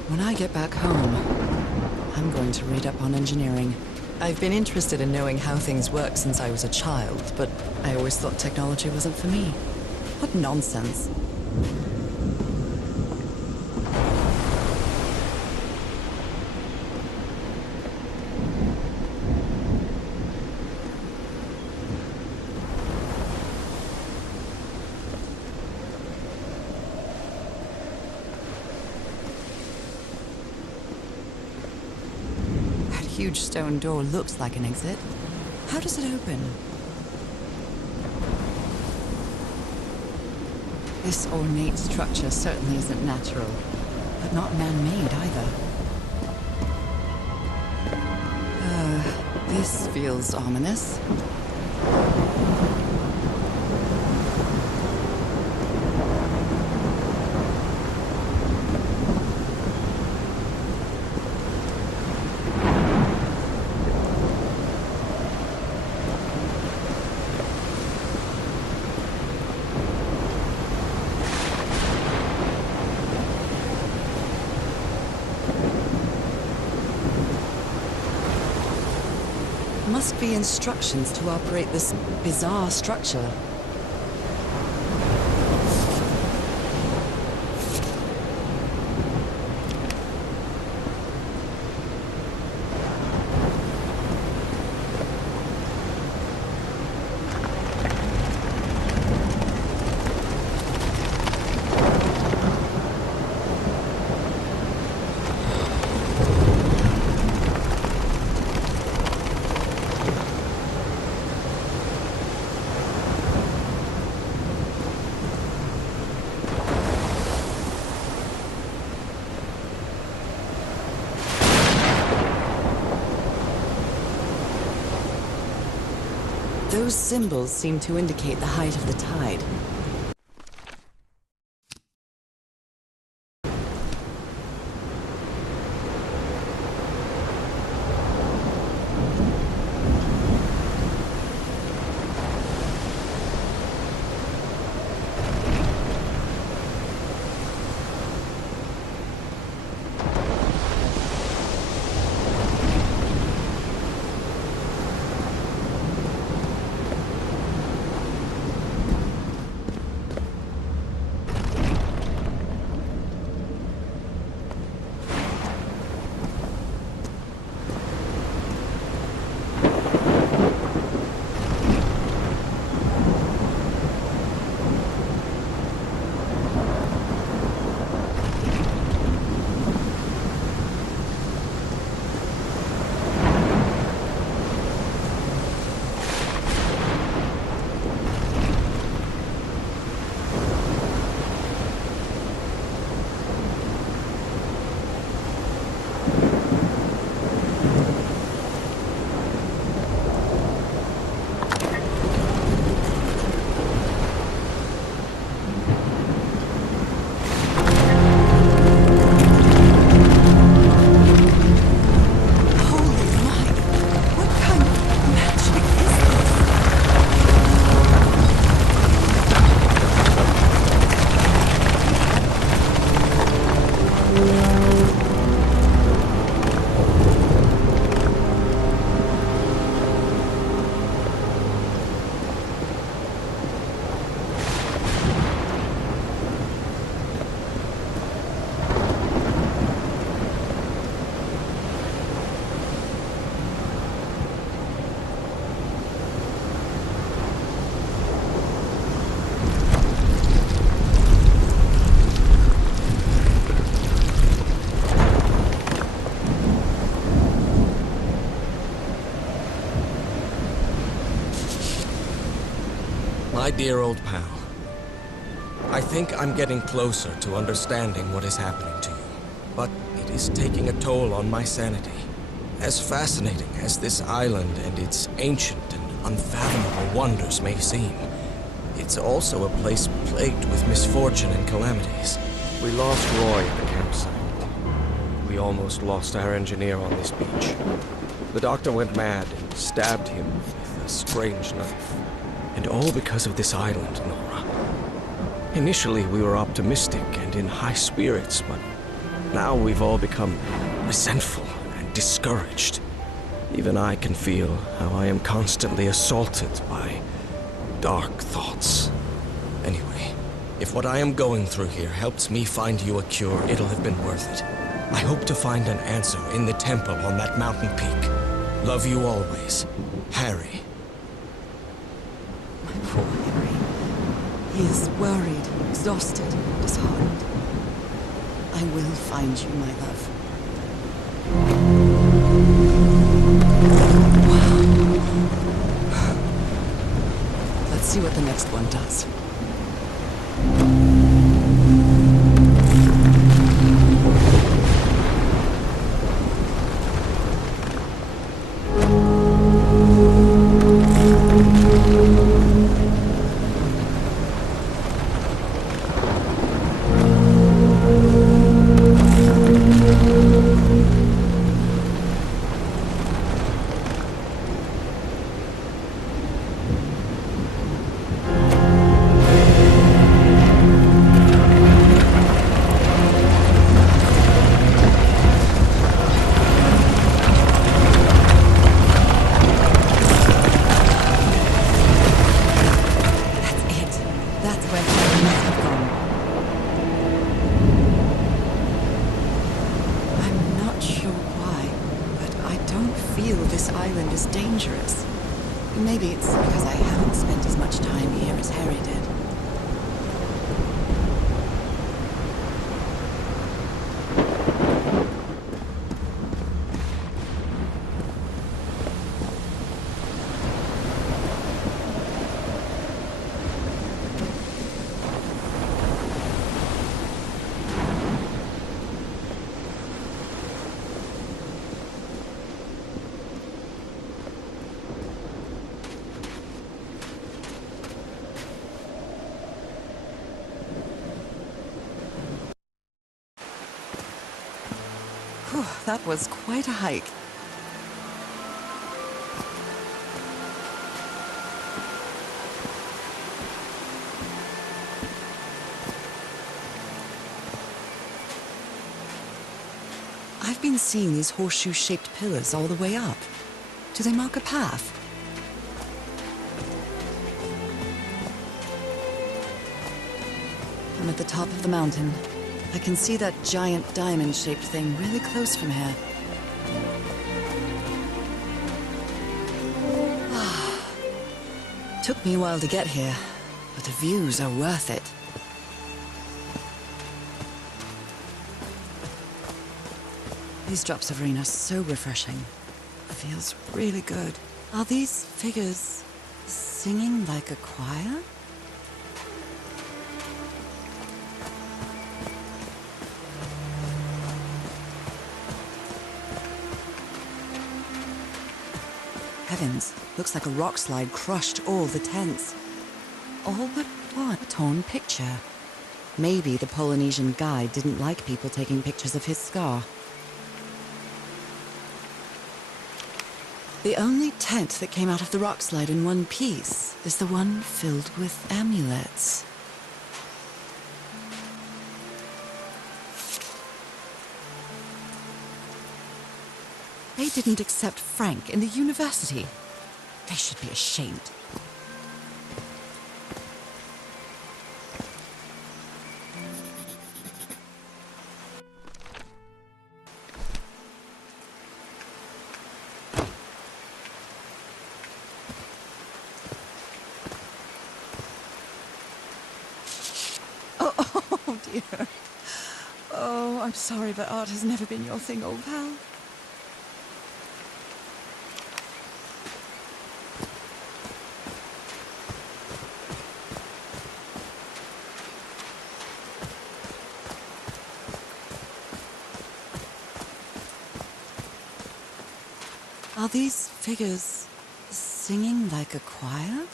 When I get back home, I'm going to read up on engineering. I've been interested in knowing how things work since I was a child, but I always thought technology wasn't for me. What nonsense. Huge stone door looks like an exit. How does it open? This ornate structure certainly isn't natural, but not man-made either. This feels ominous. must be instructions to operate this bizarre structure. Those symbols seem to indicate the height of the tide. My dear old pal, I think I'm getting closer to understanding what is happening to you, but it is taking a toll on my sanity. As fascinating as this island and its ancient and unfathomable wonders may seem, it's also a place plagued with misfortune and calamities. We lost Roy at the campsite. We almost lost our engineer on this beach. The doctor went mad and stabbed him with a strange knife. And all because of this island, Norah. Initially, we were optimistic and in high spirits, but now we've all become resentful and discouraged. Even I can feel how I am constantly assaulted by dark thoughts. Anyway, if what I am going through here helps me find you a cure, it'll have been worth it. I hope to find an answer in the temple on that mountain peak. Love you always, Harry. Poor Harry. He is worried, exhausted, disheartened. I will find you, my love. Wow. Let's see what the next one does. Maybe it's because I haven't spent as much time here as Harry did. Whew, that was quite a hike. I've been seeing these horseshoe-shaped pillars all the way up. Do they mark a path? I'm at the top of the mountain. I can see that giant diamond-shaped thing really close from here. Took me a while to get here, but the views are worth it. These drops of rain are so refreshing. Feels really good. Are these figures singing like a choir? Heavens, looks like a rock slide crushed all the tents. All but one torn picture. Maybe the Polynesian guide didn't like people taking pictures of his scar. The only tent that came out of the rock slide in one piece is the one filled with amulets. They didn't accept Frank in the university. They should be ashamed. Oh dear. Oh, I'm sorry, but art has never been your thing, old pal. Are these figures singing like a choir?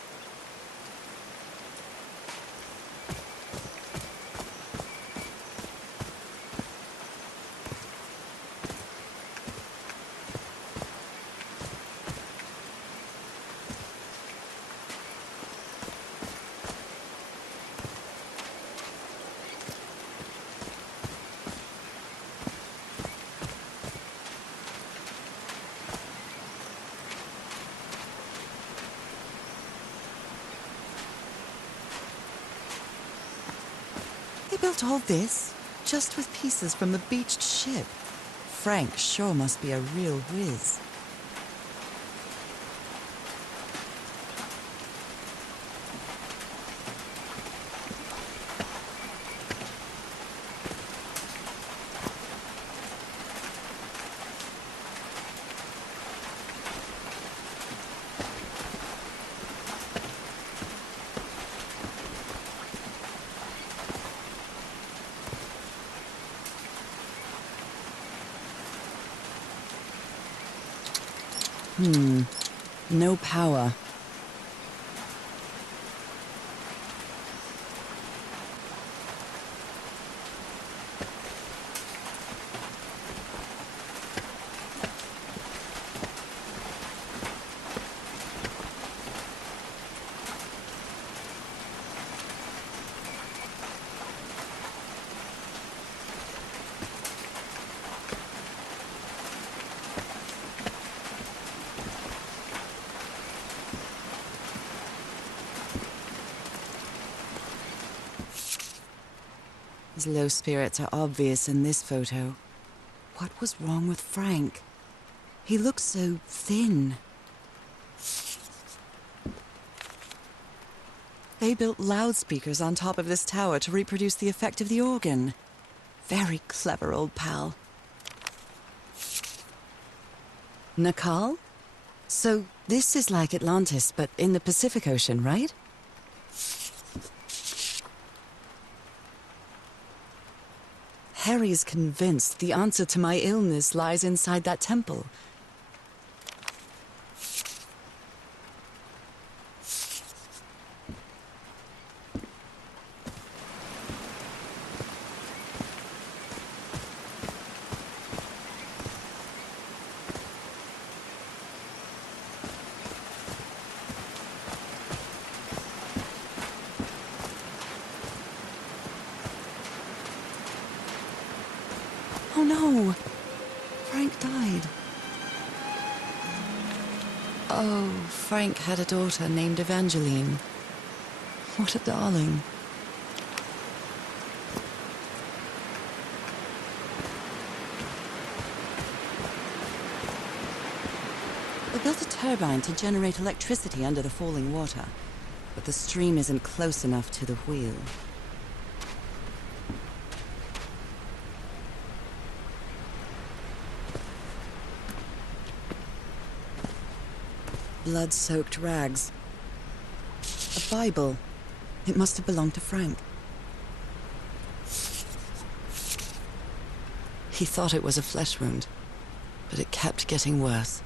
They built all this just with pieces from the beached ship. Frank sure must be a real whiz. No power. His low spirits are obvious in this photo. What was wrong with Frank? He looked so thin. They built loudspeakers on top of this tower to reproduce the effect of the organ. Very clever, old pal. Nakal? So this is like Atlantis, but in the Pacific Ocean, right? Harry's convinced the answer to my illness lies inside that temple. Oh no! Frank died. Oh, Frank had a daughter named Evangeline. What a darling. They built a turbine to generate electricity under the falling water, but the stream isn't close enough to the wheel. Blood-soaked rags. A Bible. It must have belonged to Frank. He thought it was a flesh wound, but it kept getting worse.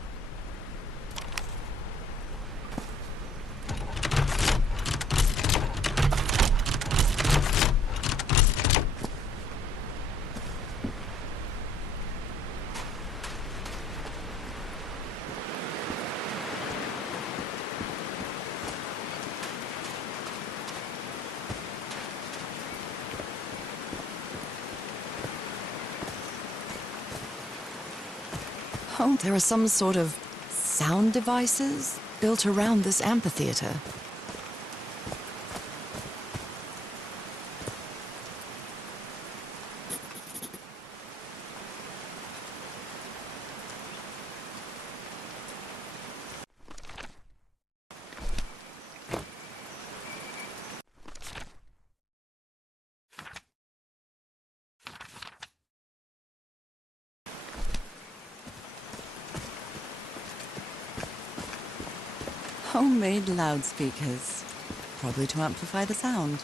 Oh, there are some sort of sound devices built around this amphitheater. Homemade loudspeakers, probably to amplify the sound.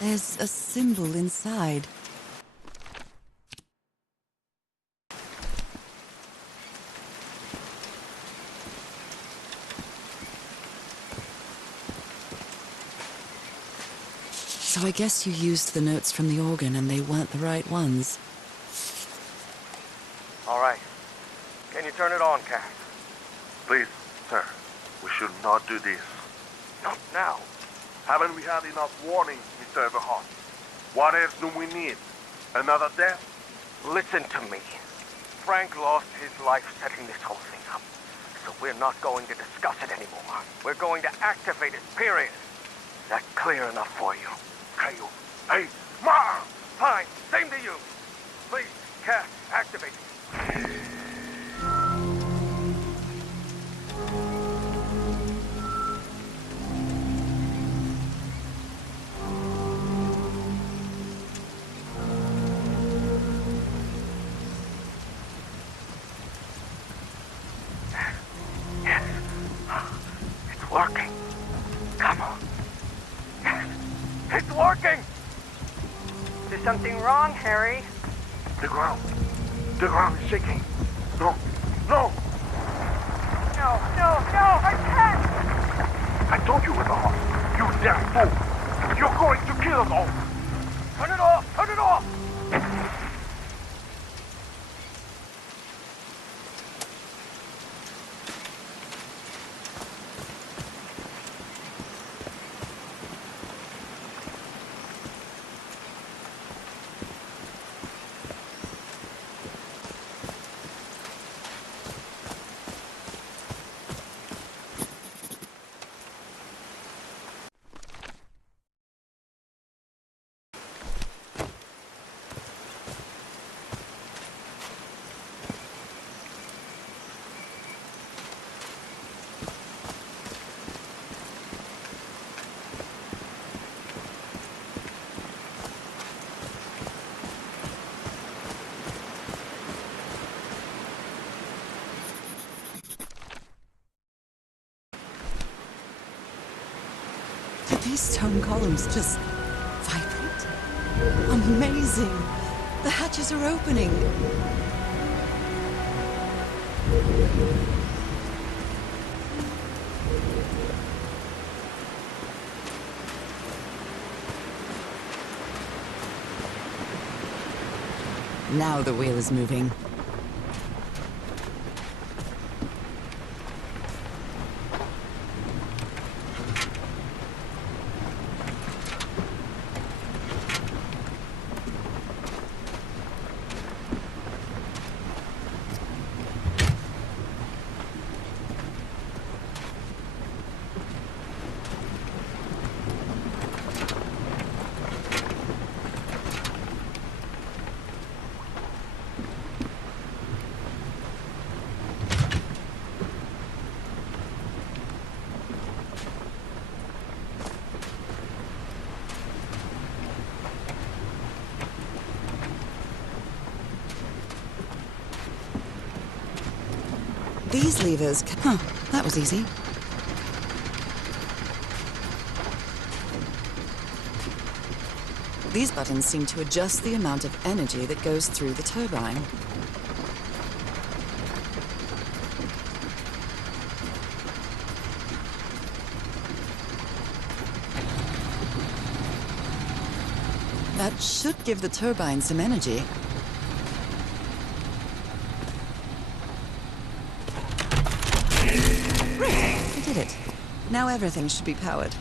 There's a symbol inside. So I guess you used the notes from the organ and they weren't the right ones. All right. Can you turn it on, Cass? Please, sir, we should not do this. Not now. Haven't we had enough warnings, Mr. Everhart? What else do we need? Another death? Listen to me. Frank lost his life setting this whole thing up. So we're not going to discuss it anymore. We're going to activate it, period. Is that clear enough for you? Caillou. Hey, Ma! Fine. Same to you. Please, Cass, activate it. Working. Come on. Yes, it's working! Is there something wrong, Harry? The ground is shaking. No, no! No, I can't! I told you, Everhart. You damn fool! You're going to kill us all! Turn it off! Turn it off! Did these stone columns just vibrate? Amazing! The hatches are opening! Now the wheel is moving. These levers Huh, that was easy. These buttons seem to adjust the amount of energy that goes through the turbine. That should give the turbine some energy. I did it. Now everything should be powered.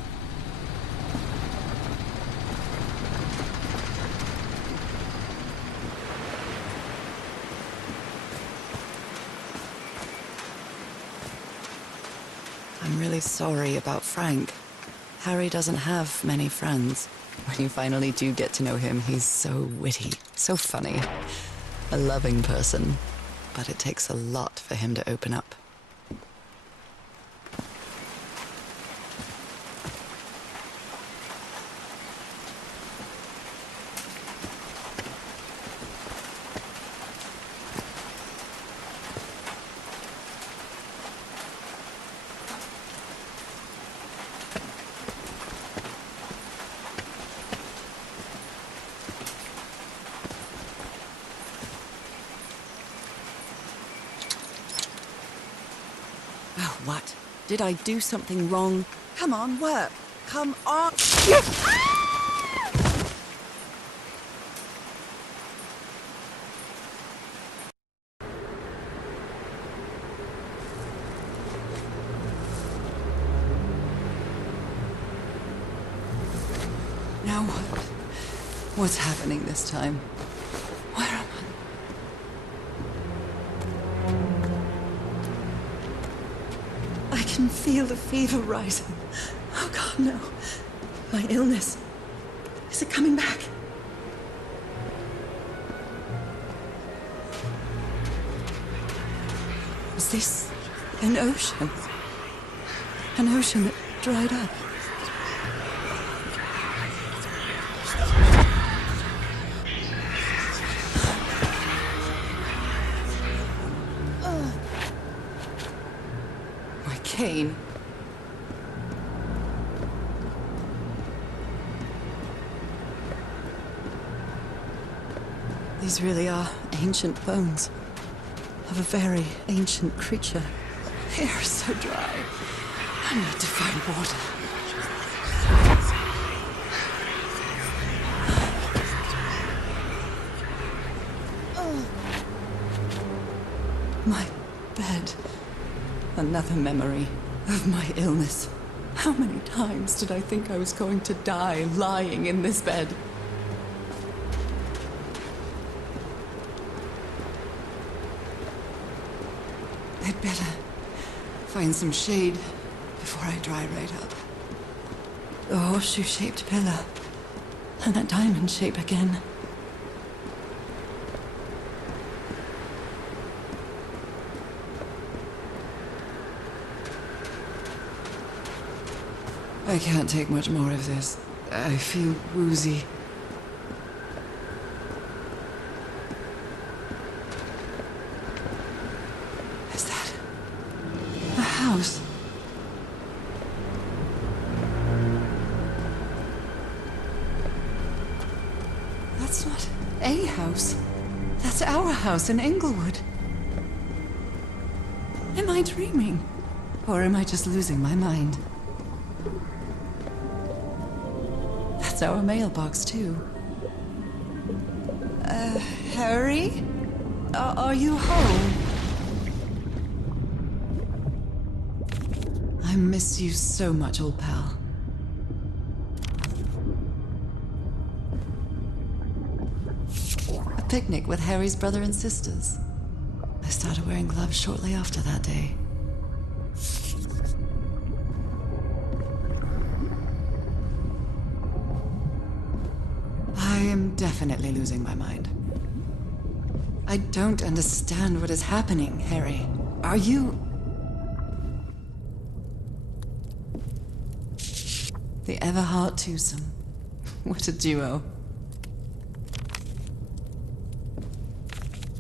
I'm really sorry about Frank. Harry doesn't have many friends. When you finally do get to know him, he's so witty, so funny. A loving person. But it takes a lot for him to open up. Oh, what? Did I do something wrong? Come on, work. Come on. Now what? What's happening this time? Where am I? I can feel the fever rising. Oh God, no. My illness. Is it coming back? Was this an ocean? An ocean that dried up? My cane. These really are ancient bones of a very ancient creature. The air is so dry. I need to find water. My bed. Another memory of my illness. How many times did I think I was going to die lying in this bed? I'd better find some shade before I dry right up. The horseshoe-shaped pillar. And that diamond shape again. I can't take much more of this. I feel woozy. Is that a house? That's not a house. That's our house in Inglewood. Am I dreaming? Or am I just losing my mind? That's our mailbox, too. Harry? Are you home? I miss you so much, old pal. A picnic with Harry's brother and sisters. I started wearing gloves shortly after that day. I am definitely losing my mind. I don't understand what is happening, Harry. Are you... The Everhart twosome. What a duo.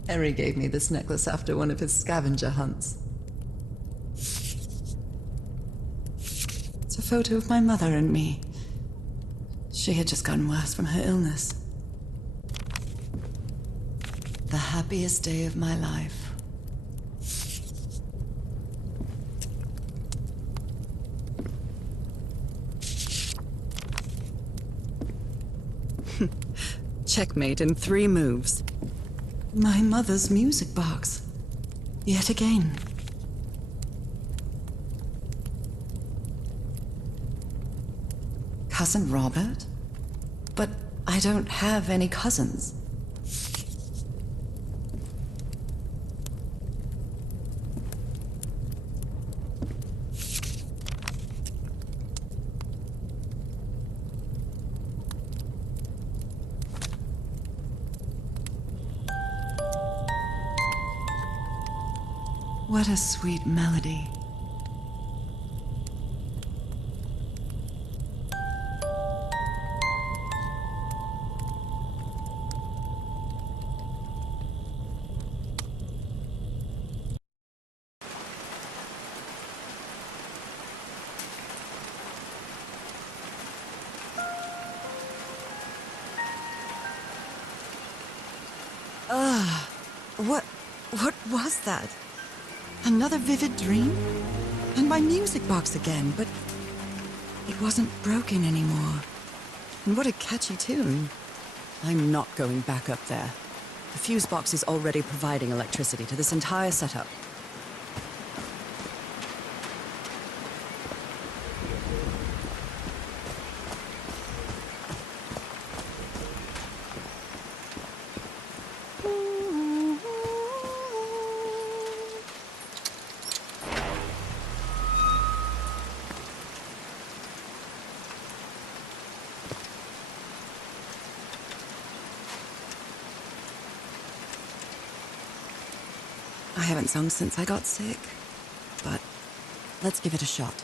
Harry gave me this necklace after one of his scavenger hunts. It's a photo of my mother and me. She had just gotten worse from her illness. The happiest day of my life. Checkmate in 3 moves. My mother's music box. Yet again. Cousin Robert? But I don't have any cousins. What a sweet melody. What was that? Another vivid dream? And my music box again, but it wasn't broken anymore. And what a catchy tune. I'm not going back up there. The fuse box is already providing electricity to this entire setup. I haven't sung since I got sick, but let's give it a shot.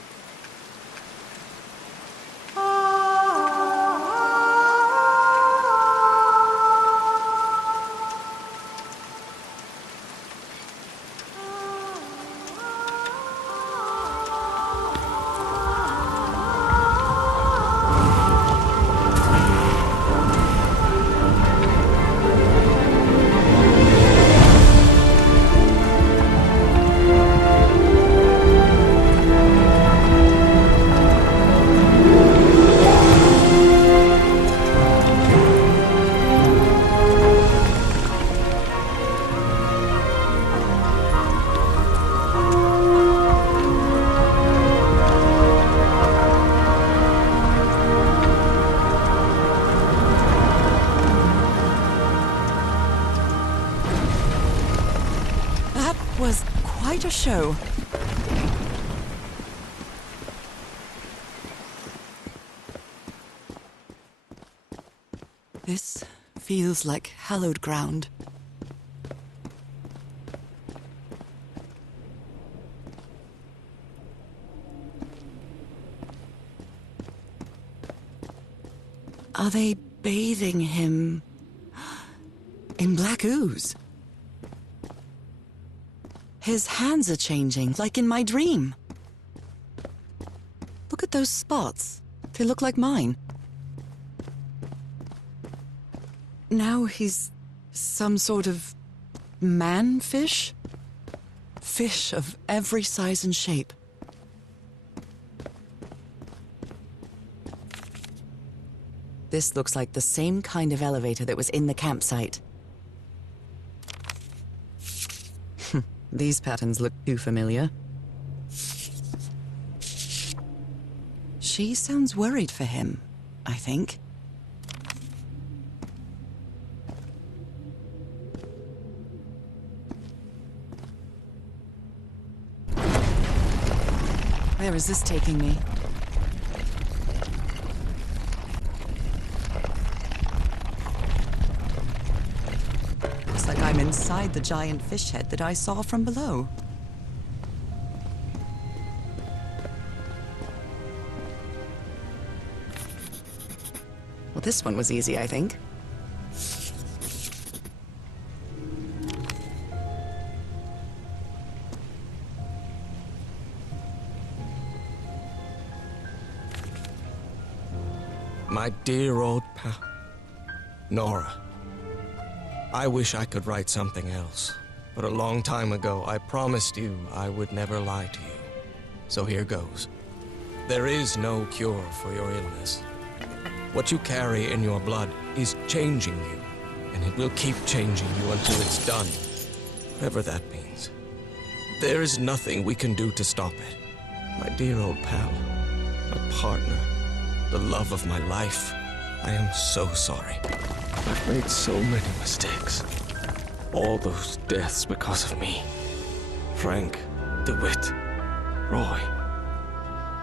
Was quite a show. This feels like hallowed ground. Are they bathing him in black ooze? His hands are changing, like in my dream. Look at those spots. They look like mine. now he's some sort of man-fish? Fish of every size and shape. This looks like the same kind of elevator that was in the campsite. These patterns look too familiar. She sounds worried for him, I think. Where is this taking me? Looks like I'm inside the giant fish head that I saw from below. Well, this one was easy, I think. My dear old pal, Norah. I wish I could write something else, but a long time ago I promised you I would never lie to you. So here goes. There is no cure for your illness. What you carry in your blood is changing you, and it will keep changing you until it's done, whatever that means. There is nothing we can do to stop it. My dear old pal, my partner, the love of my life, I am so sorry. I've made so many mistakes. All those deaths because of me. Frank, DeWitt, Roy.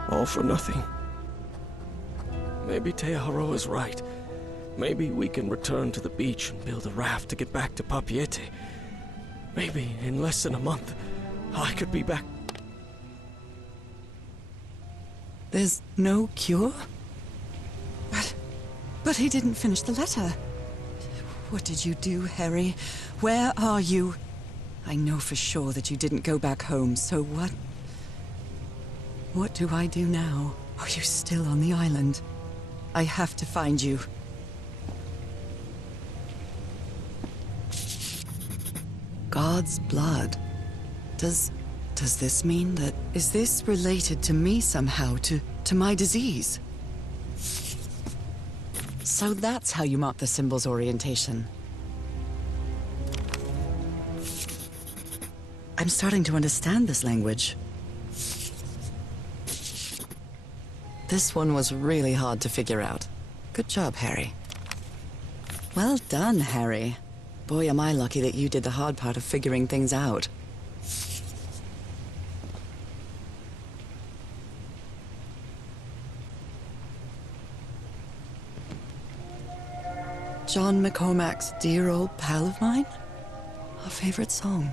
All for nothing. Maybe Teaharo is right. Maybe we can return to the beach and build a raft to get back to Papeete. Maybe in less than a month, I could be back. There's no cure? But he didn't finish the letter. What did you do, Harry? Where are you? I know for sure that you didn't go back home, so what? What do I do now? Are you still on the island? I have to find you. God's blood. Does this mean that... Is this related to me somehow, to my disease? So that's how you mark the symbol's orientation. I'm starting to understand this language. This one was really hard to figure out. Good job, Harry. Well done, Harry. Boy, am I lucky that you did the hard part of figuring things out. John McCormack's Dear Old Pal of Mine? Our favorite song.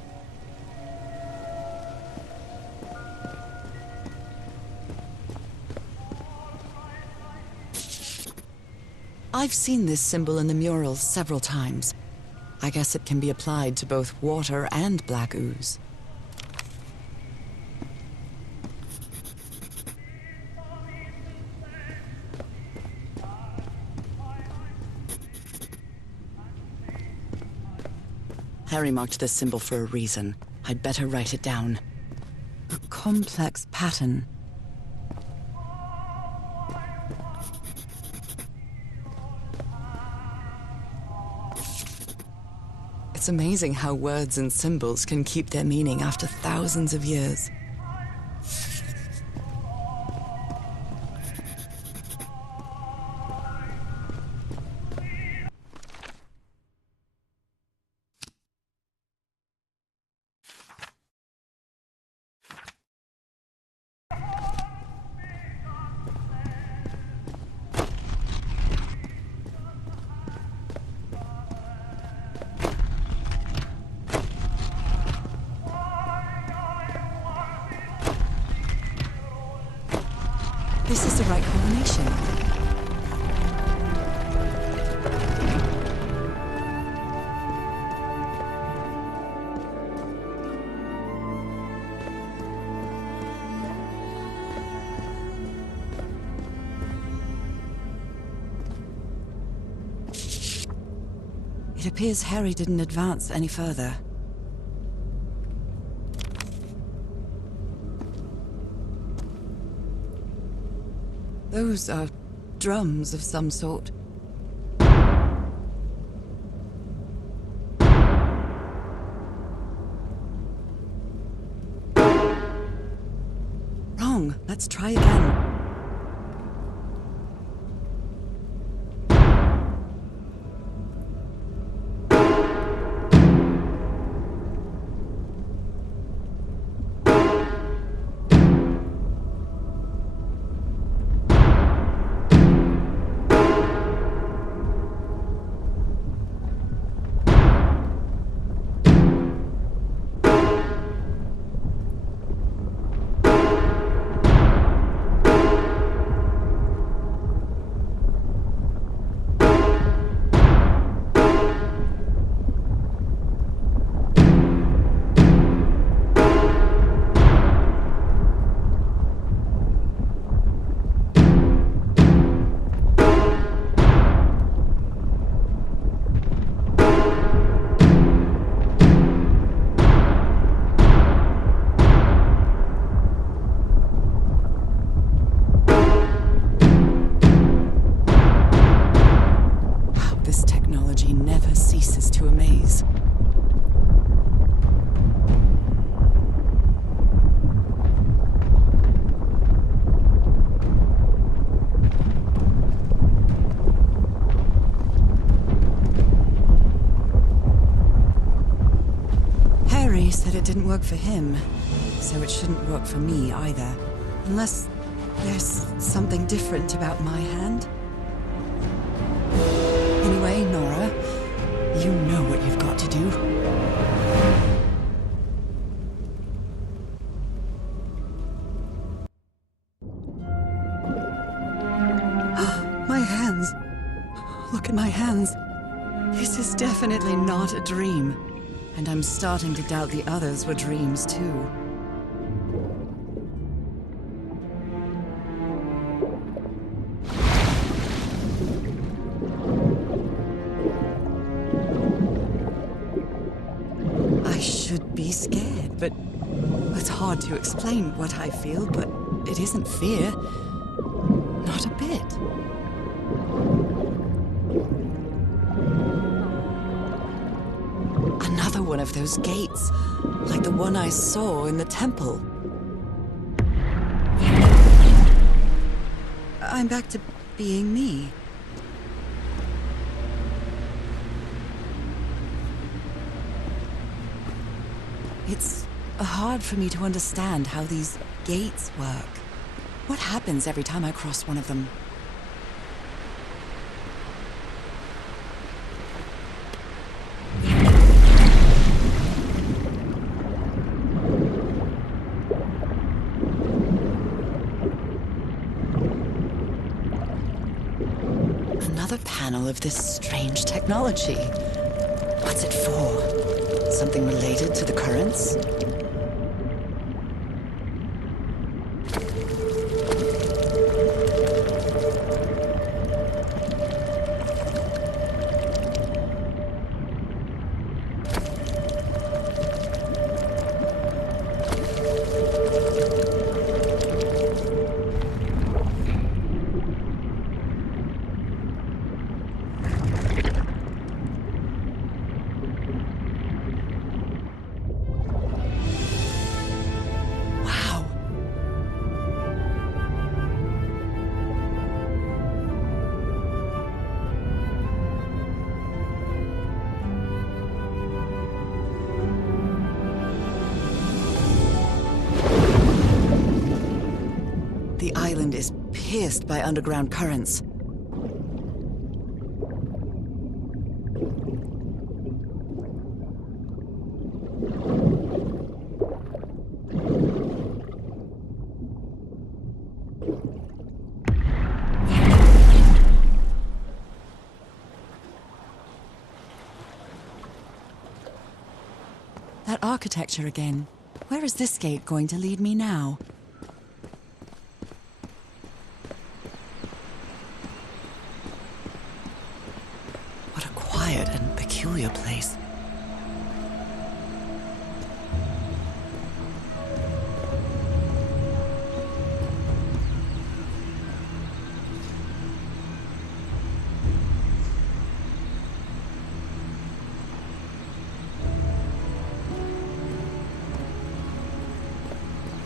I've seen this symbol in the murals several times. I guess it can be applied to both water and black ooze. Harry marked this symbol for a reason. I'd better write it down. A complex pattern. It's amazing how words and symbols can keep their meaning after thousands of years. This is the right combination. It appears Harry didn't advance any further. Those are drums of some sort. Wrong. Let's try again. Didn't work for him, so it shouldn't work for me either. Unless there's something different about my hand. Anyway, Norah, you know what you've got to do. My hands. Look at my hands. This is definitely not a dream. And I'm starting to doubt the others were dreams, too. I should be scared, but it's hard to explain what I feel, but it isn't fear. Not a bit. Another one of those gates, like the one I saw in the temple. I'm back to being me. It's hard for me to understand how these gates work. What happens every time I cross one of them? Another panel of this strange technology. What's it for? Something related to the currents? The island is pierced by underground currents. That architecture again. Where is this gate going to lead me now? peculiar place.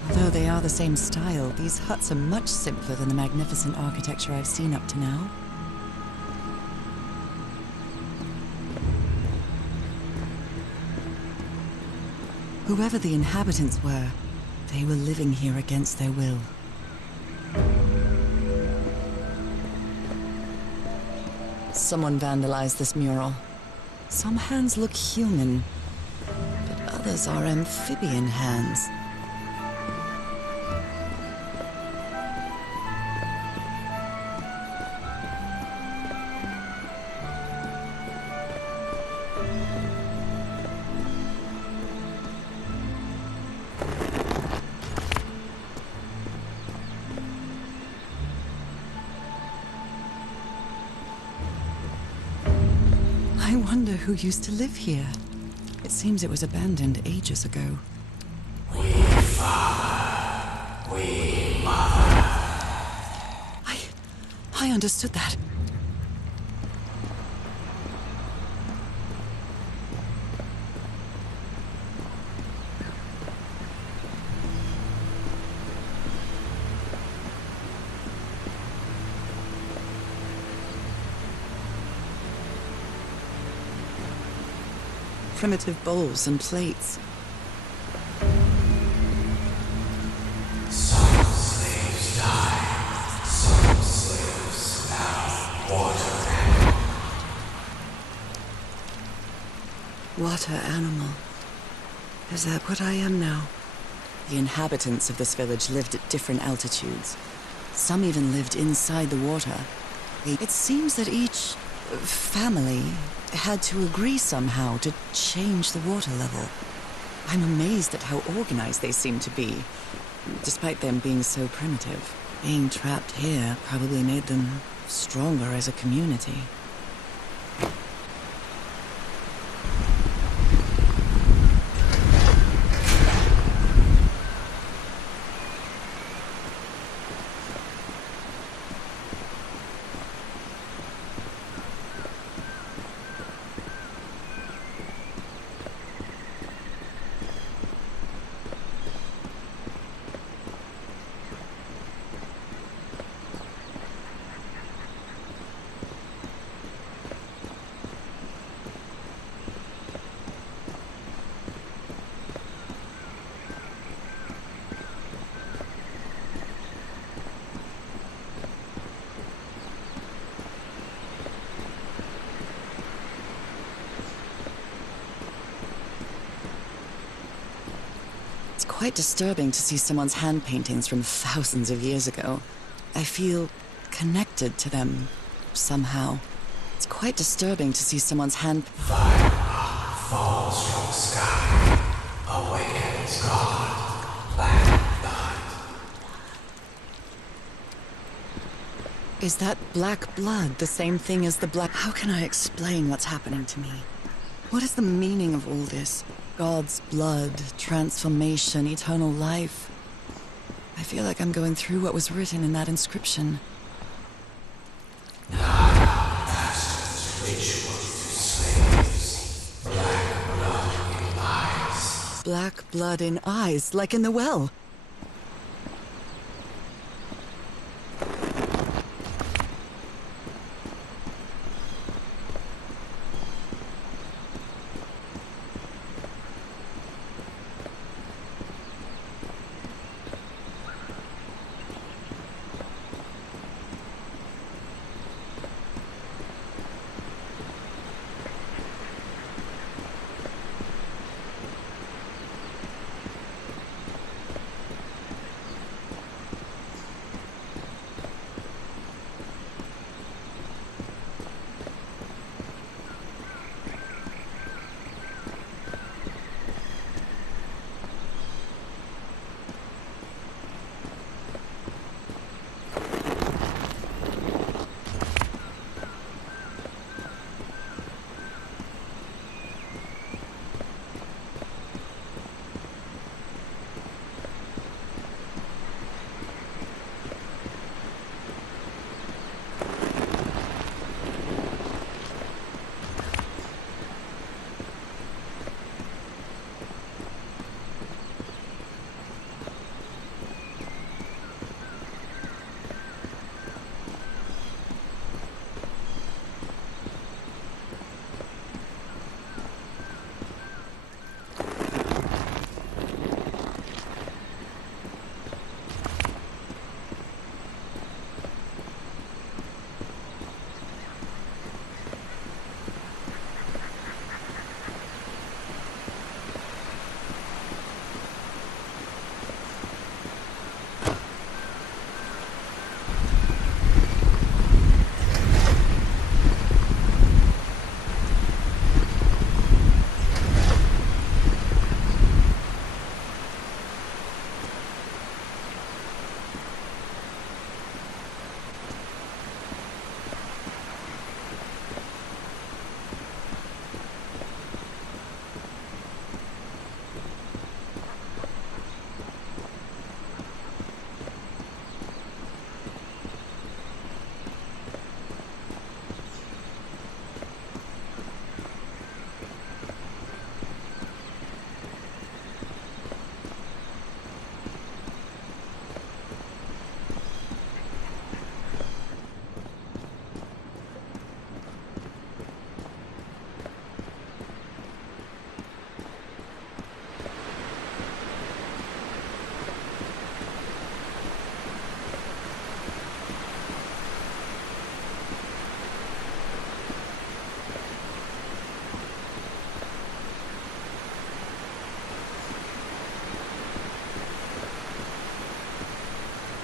Although they are the same style, these huts are much simpler than the magnificent architecture I've seen up to now. Whoever the inhabitants were, they were living here against their will. Someone vandalized this mural. Some hands look human, but others are amphibian hands. I wonder who used to live here. It seems it was abandoned ages ago. We father, we mother. I understood that. Primitive bowls and plates. Some slaves died, some slaves now water animal. Water animal. Is that what I am now? The inhabitants of this village lived at different altitudes. Some even lived inside the water. It seems that each family had to agree somehow to change the water level. I'm amazed at how organized they seem to be, despite them being so primitive. Being trapped here probably made them stronger as a community. Quite disturbing to see someone's hand paintings from thousands of years ago. I feel connected to them somehow. It's quite disturbing to see someone's hand... Fire falls from the sky, awakens God, black blood. Is that black blood the same thing as the black... How can I explain what's happening to me? What is the meaning of all this? God's blood, transformation, eternal life. I feel like I'm going through what was written in that inscription. Master's ritual to slaves. Black blood in eyes. Black blood in eyes, like in the well.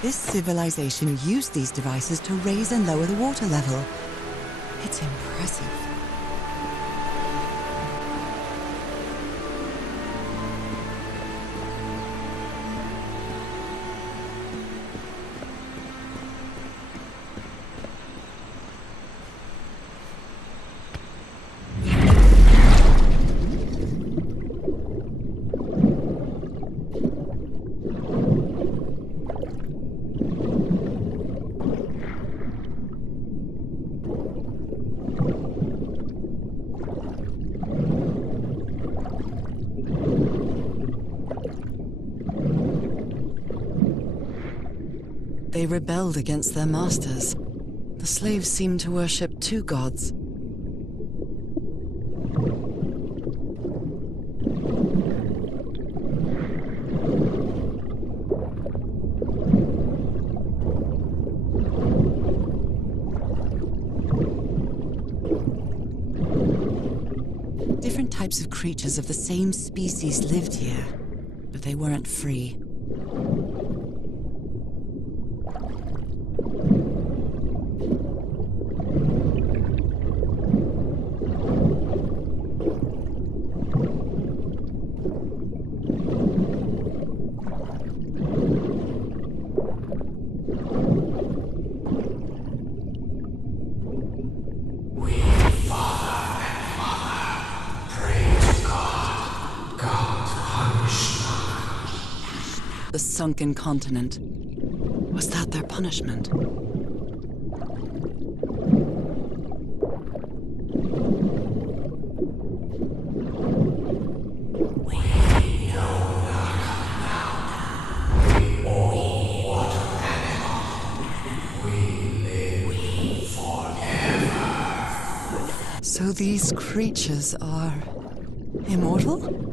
This civilization used these devices to raise and lower the water level. It's impressive. They rebelled against their masters. The slaves seemed to worship two gods. Different types of creatures of the same species lived here, but they weren't free. The Sunken continent. Was that their punishment? So these creatures are immortal?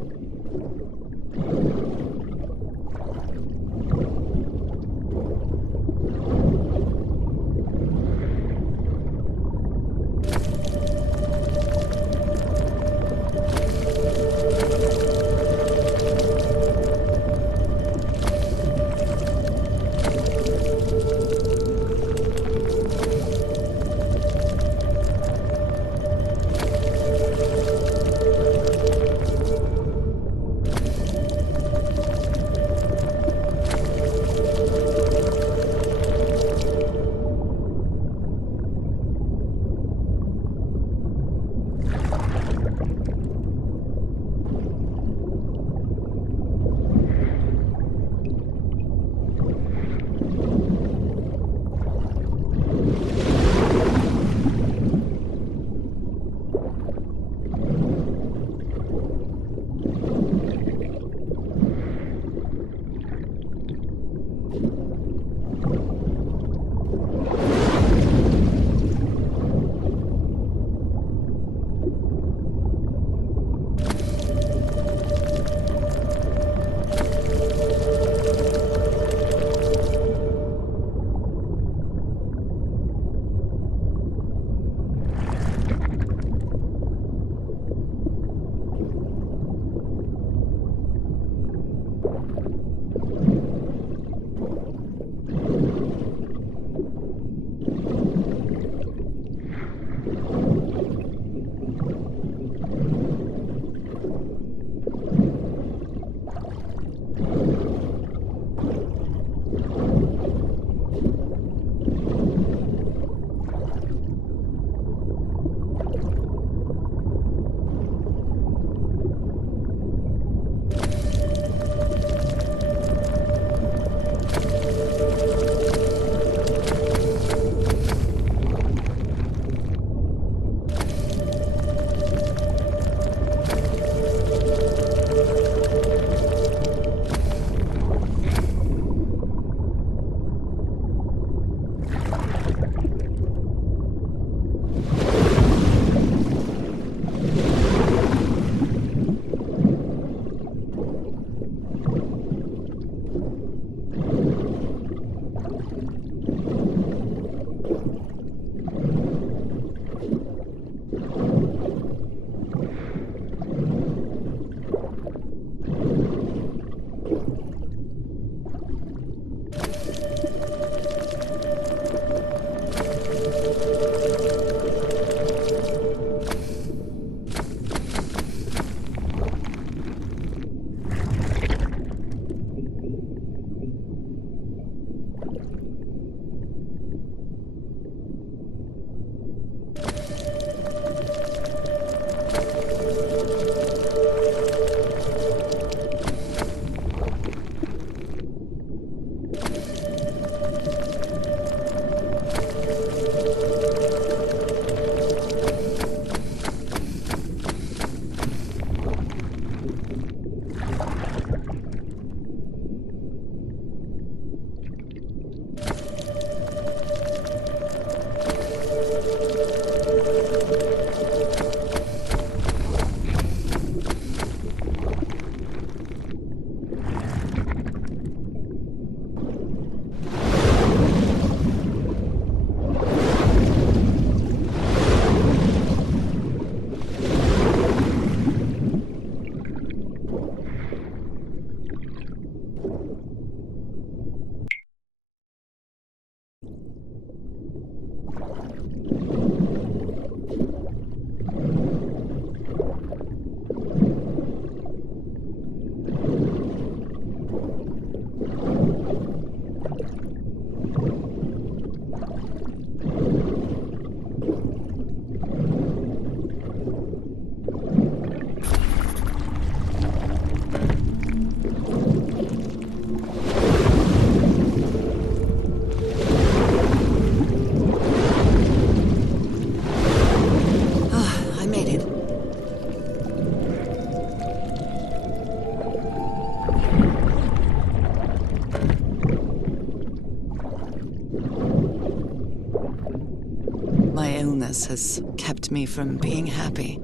My illness has kept me from being happy.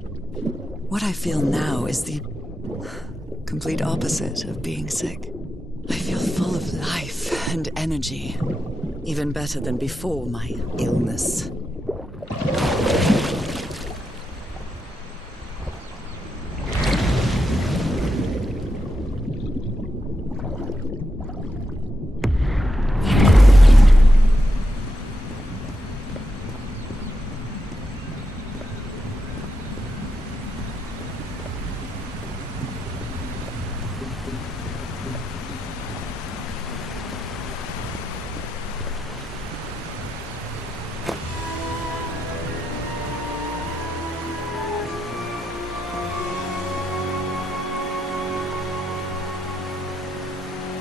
What I feel now is the complete opposite of being sick. I feel full of life and energy, even better than before my illness.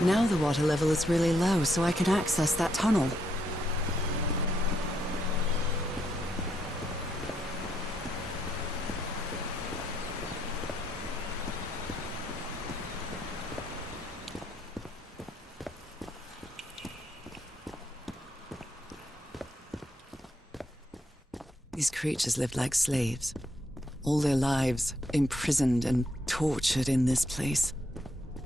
Now the water level is really low, so I can access that tunnel. These creatures lived like slaves. All their lives imprisoned and tortured in this place.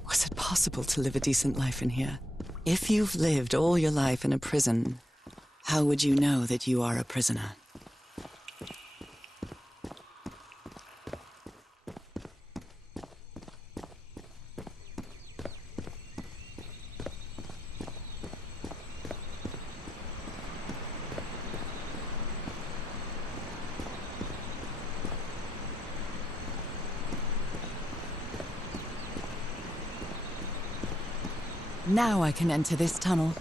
Was it possible to live a decent life in here? If you've lived all your life in a prison, how would you know that you are a prisoner? Now I can enter this tunnel.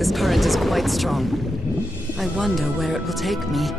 This current is quite strong. I wonder where it will take me.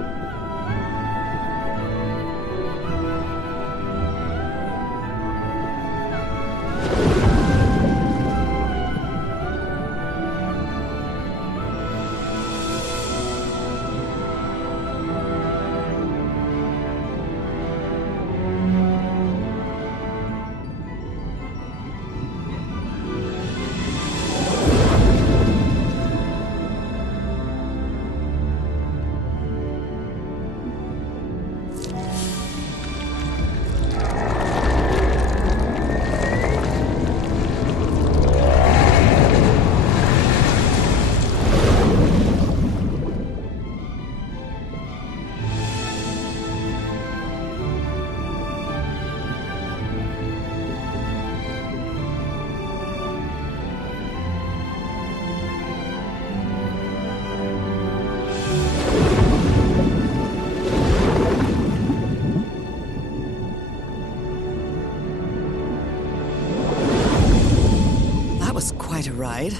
Quite a ride,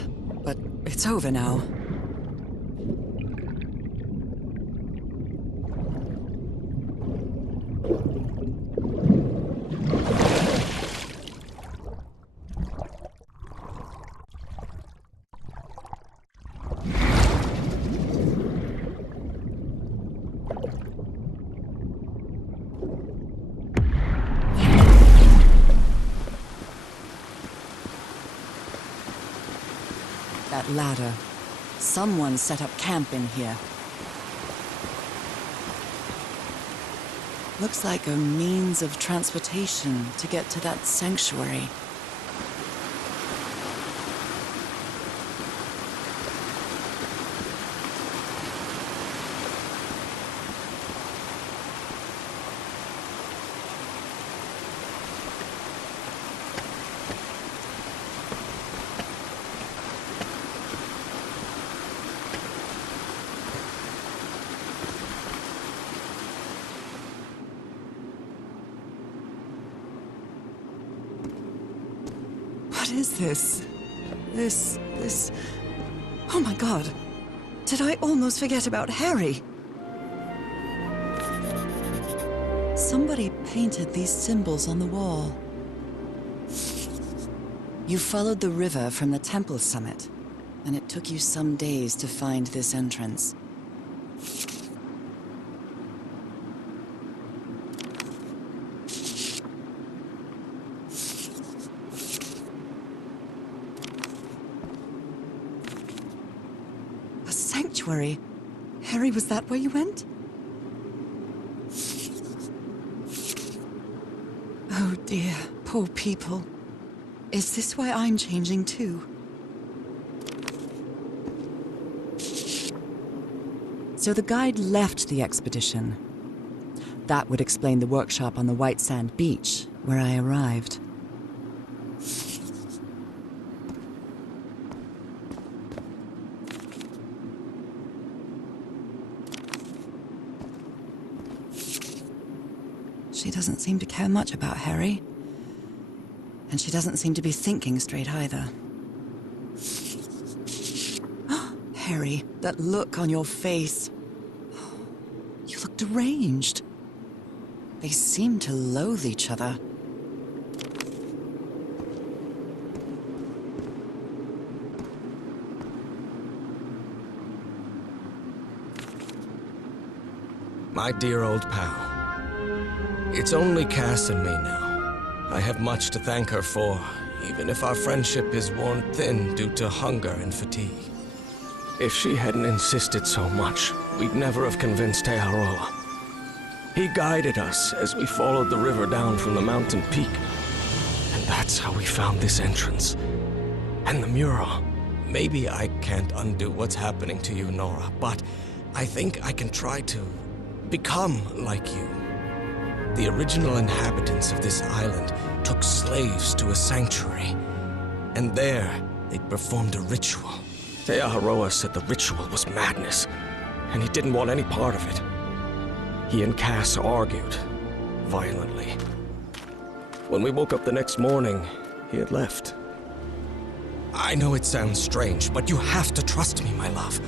but it's over now. that ladder. Someone set up camp in here. Looks like a means of transportation to get to that sanctuary. What is this? This... Oh my god! Did I almost forget about Harry? Somebody painted these symbols on the wall. You followed the river from the temple summit, and it took you some days to find this entrance. Sanctuary. Harry, was that where you went? Oh dear, poor people. Is this why I'm changing too? So the guide left the expedition. That would explain the workshop on the white sand beach, where I arrived. She doesn't seem to care much about Harry. And she doesn't seem to be thinking straight either. Harry, that look on your face. You look deranged. They seem to loathe each other. My dear old pal. It's only Cass and me now. I have much to thank her for, even if our friendship is worn thin due to hunger and fatigue. If she hadn't insisted so much, we'd never have convinced Aotearoa. He guided us as we followed the river down from the mountain peak. And that's how we found this entrance. And the mural. Maybe I can't undo what's happening to you, Norah, but I think I can try to become like you. The original inhabitants of this island took slaves to a sanctuary, and there they performed a ritual. Aotearoa said the ritual was madness, and he didn't want any part of it. He and Cass argued, violently. When we woke up the next morning, he had left. I know it sounds strange, but you have to trust me, my love.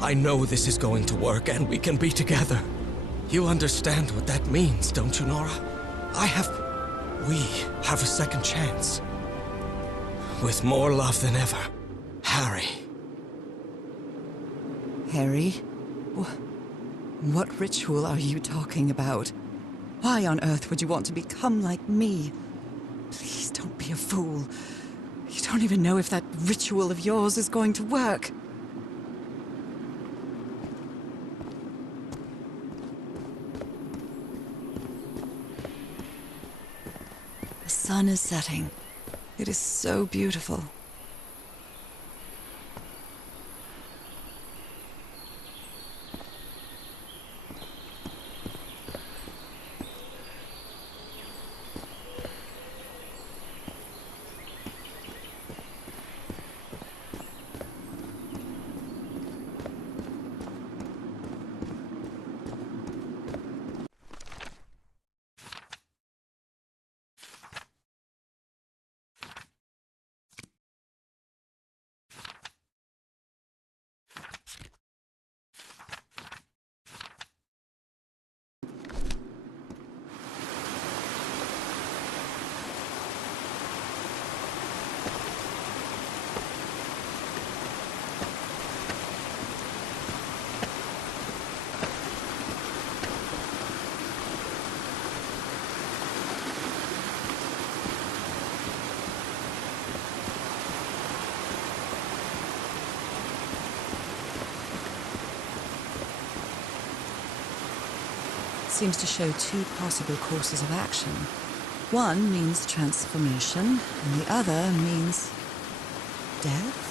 I know this is going to work, and we can be together. You understand what that means, don't you, Norah? We have a second chance. With more love than ever, Harry. Harry? What ritual are you talking about? Why on earth would you want to become like me? Please don't be a fool. You don't even know if that ritual of yours is going to work. The sun is setting. It is so beautiful. seems to show two possible courses of action. One means transformation, and the other means death?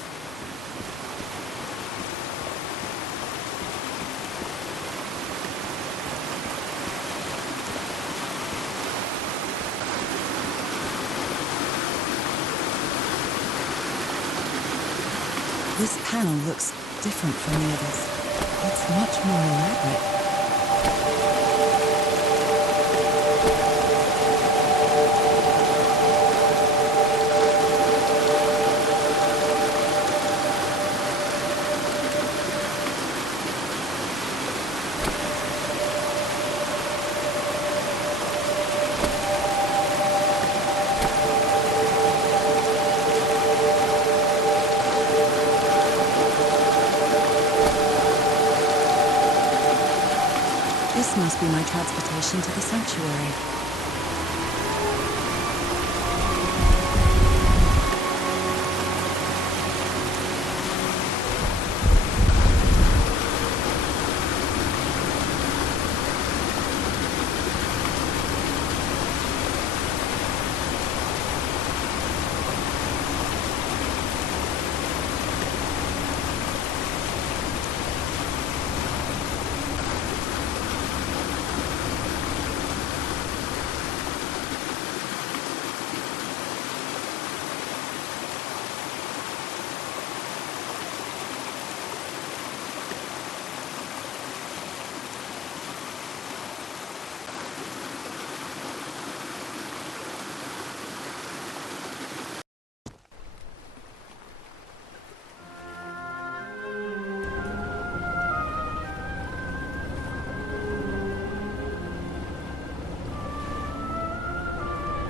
This panel looks different from the others. It's much more elaborate. This must be my transportation to the sanctuary.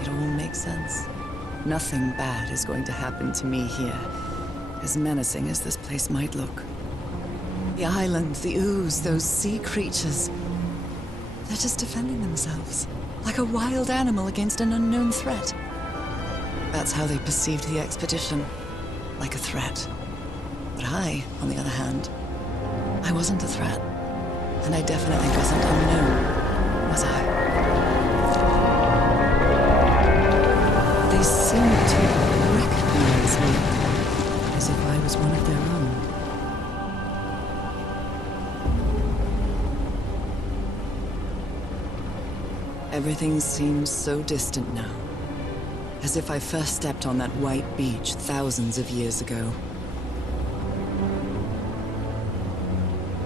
It all makes sense. Nothing bad is going to happen to me here, as menacing as this place might look. The island, the ooze, those sea creatures. They're just defending themselves, like a wild animal against an unknown threat. That's how they perceived the expedition, like a threat. But I, on the other hand, I wasn't a threat. And I definitely wasn't unknown, was I? They seemed to recognize me, as if I was one of their own. Everything seems so distant now, as if I first stepped on that white beach thousands of years ago.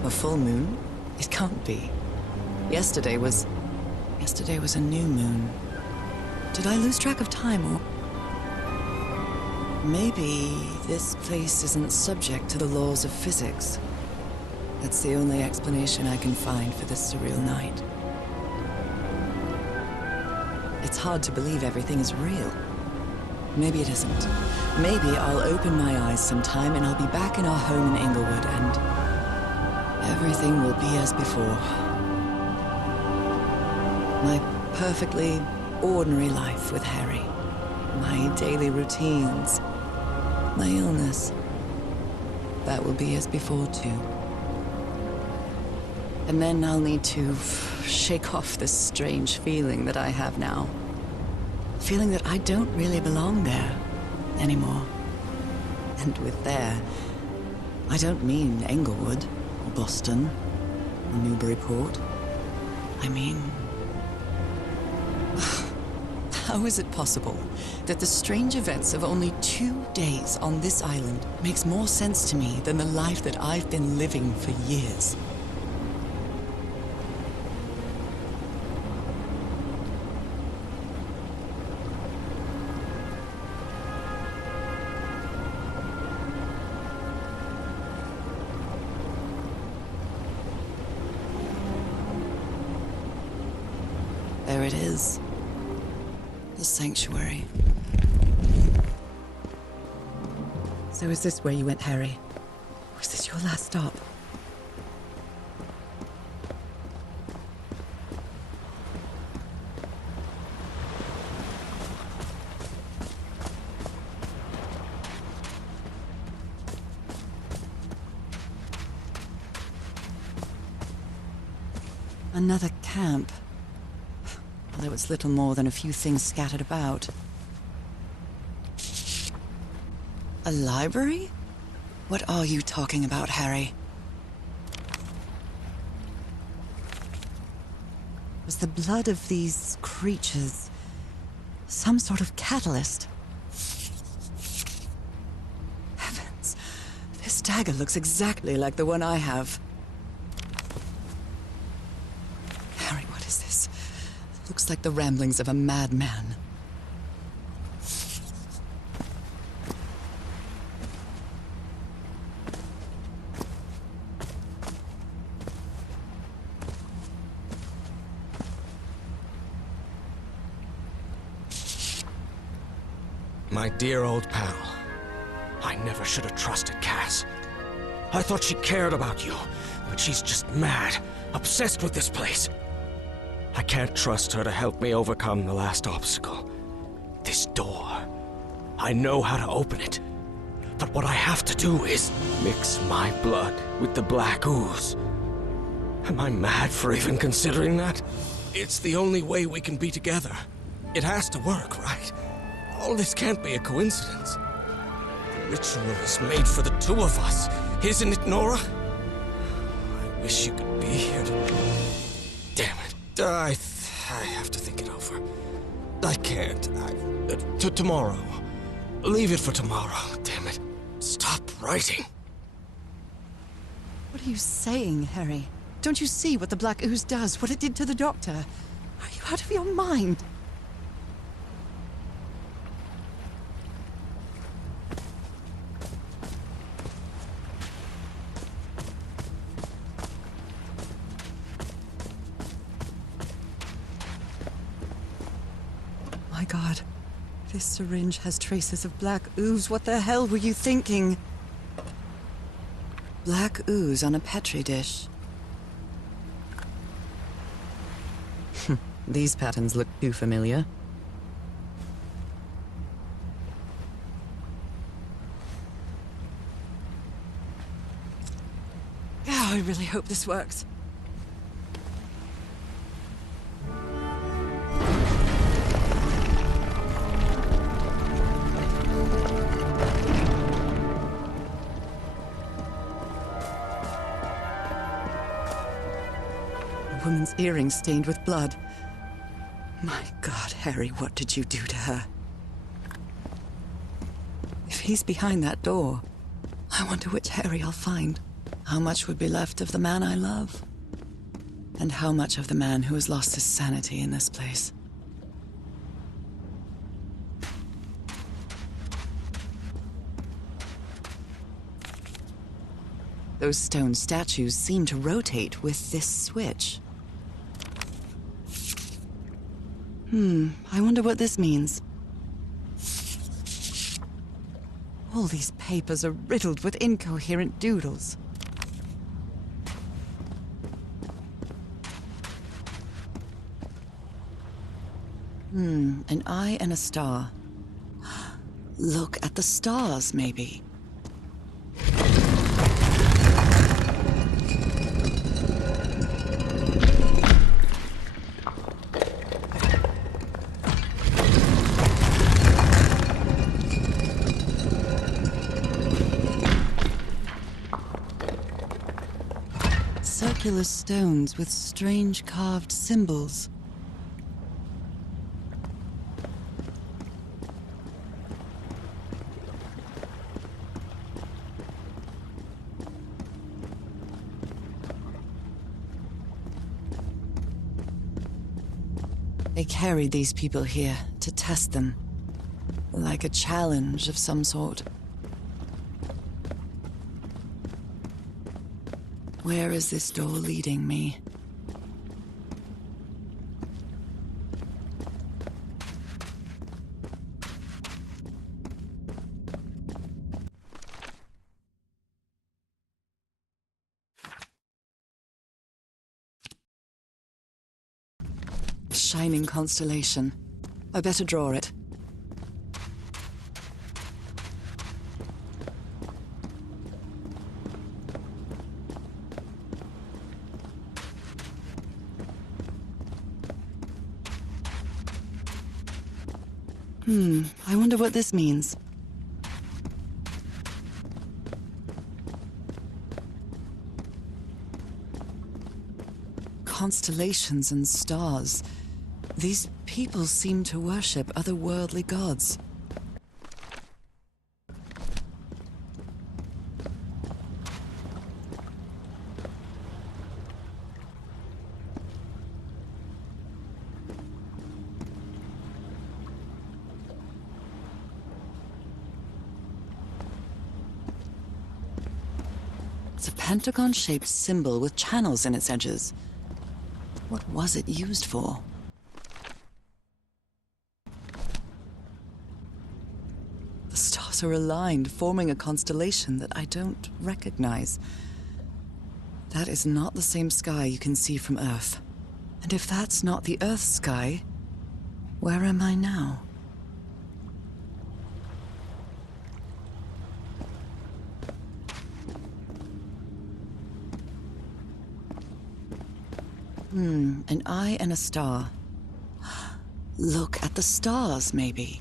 A full moon? It can't be. Yesterday was a new moon. Did I lose track of time, or... Maybe this place isn't subject to the laws of physics. That's the only explanation I can find for this surreal night. It's hard to believe everything is real. Maybe it isn't. Maybe I'll open my eyes sometime and I'll be back in our home in Inglewood and everything will be as before. My perfectly ordinary life with Harry. My daily routines. My illness. That will be as before too. And then I'll need to shake off this strange feeling that I have now. Feeling that I don't really belong there anymore. And with there, I don't mean Englewood, or Boston, or Newburyport. I mean... How is it possible that the strange events of only 2 days on this island makes more sense to me than the life that I've been living for years? There it is. The sanctuary. So is this where you went, Harry? Was this your last stop? Another camp. although it's little more than a few things scattered about. A library? What are you talking about, Harry? Was the blood of these creatures some sort of catalyst? Heavens, this dagger looks exactly like the one I have. Harry, what is this? It looks like the ramblings of a madman. My dear old pal. I never should have trusted Cass. I thought she cared about you, but she's just mad, obsessed with this place. I can't trust her to help me overcome the last obstacle. This door. I know how to open it. But what I have to do is mix my blood with the black ooze. Am I mad for even considering that? It's the only way we can be together. It has to work, right? All this can't be a coincidence. The ritual is made for the two of us, isn't it, Norah? I wish you could be here to... Damn it. I have to think it over. I can't. Tomorrow. Leave it for tomorrow, damn it. Stop writing. What are you saying, Harry? Don't you see what the black ooze does, what it did to the doctor? Are you out of your mind? My God, this syringe has traces of black ooze. What the hell were you thinking? Black ooze on a petri dish. These patterns look too familiar. Oh, I really hope this works. A woman's earrings stained with blood. My God, Harry, what did you do to her? If he's behind that door, I wonder which Harry I'll find. How much would be left of the man I love? And how much of the man who has lost his sanity in this place? Those stone statues seem to rotate with this switch. I wonder what this means. All these papers are riddled with incoherent doodles. An eye and a star. Look at the stars, maybe. Circular stones with strange carved symbols. They carried these people here to test them, like a challenge of some sort. Where is this door leading me? Shining constellation. I better draw it. I wonder what this means. Constellations and stars. These people seem to worship otherworldly gods. It's a pentagon-shaped symbol with channels in its edges. What was it used for? The stars are aligned, forming a constellation that I don't recognize. That is not the same sky you can see from Earth. And if that's not the Earth's sky, where am I now? An eye and a star. Look at the stars, maybe.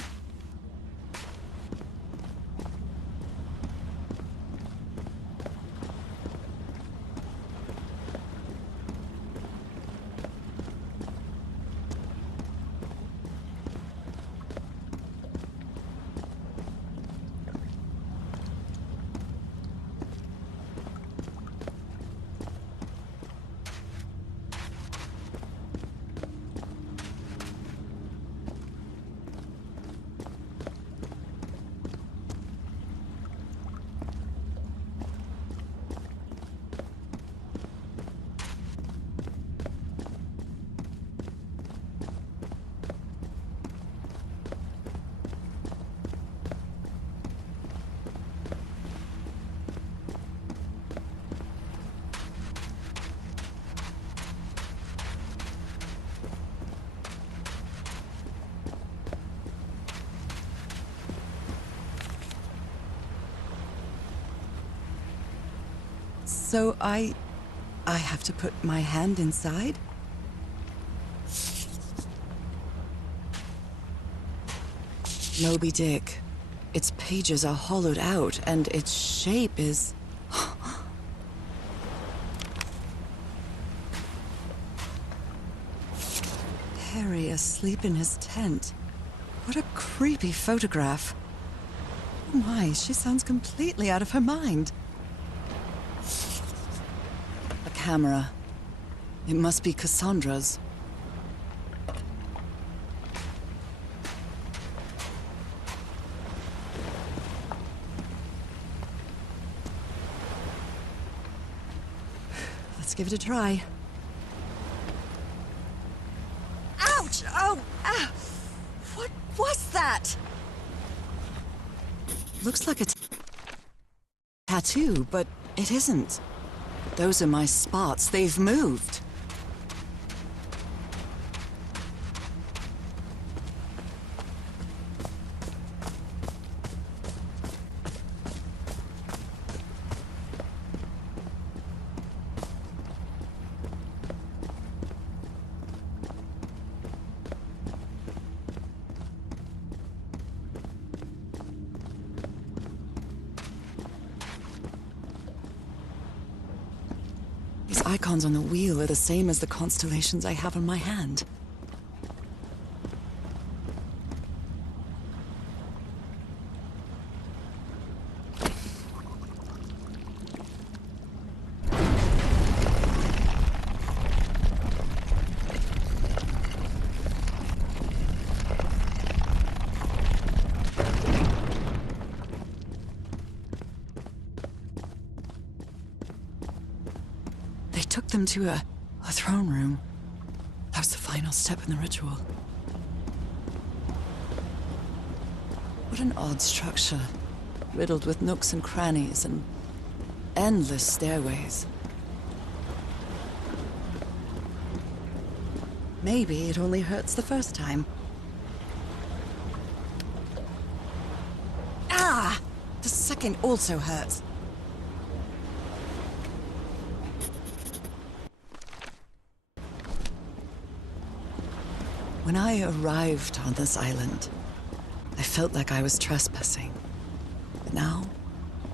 So I have to put my hand inside? Moby Dick. Its pages are hollowed out, and its shape is... Harry asleep in his tent. What a creepy photograph. Oh my, she sounds completely out of her mind. A camera. It must be Cassandra's. Let's give it a try. Ouch! Oh! Ah! What was that? Looks like a tattoo, but it isn't. Those are my spots. They've moved. These icons on the wheel are the same as the constellations I have on my hand. Took them to a throne room. That was the final step in the ritual. What an odd structure, riddled with nooks and crannies and endless stairways. Maybe it only hurts the first time. Ah! The second also hurts. When I arrived on this island, I felt like I was trespassing. But now,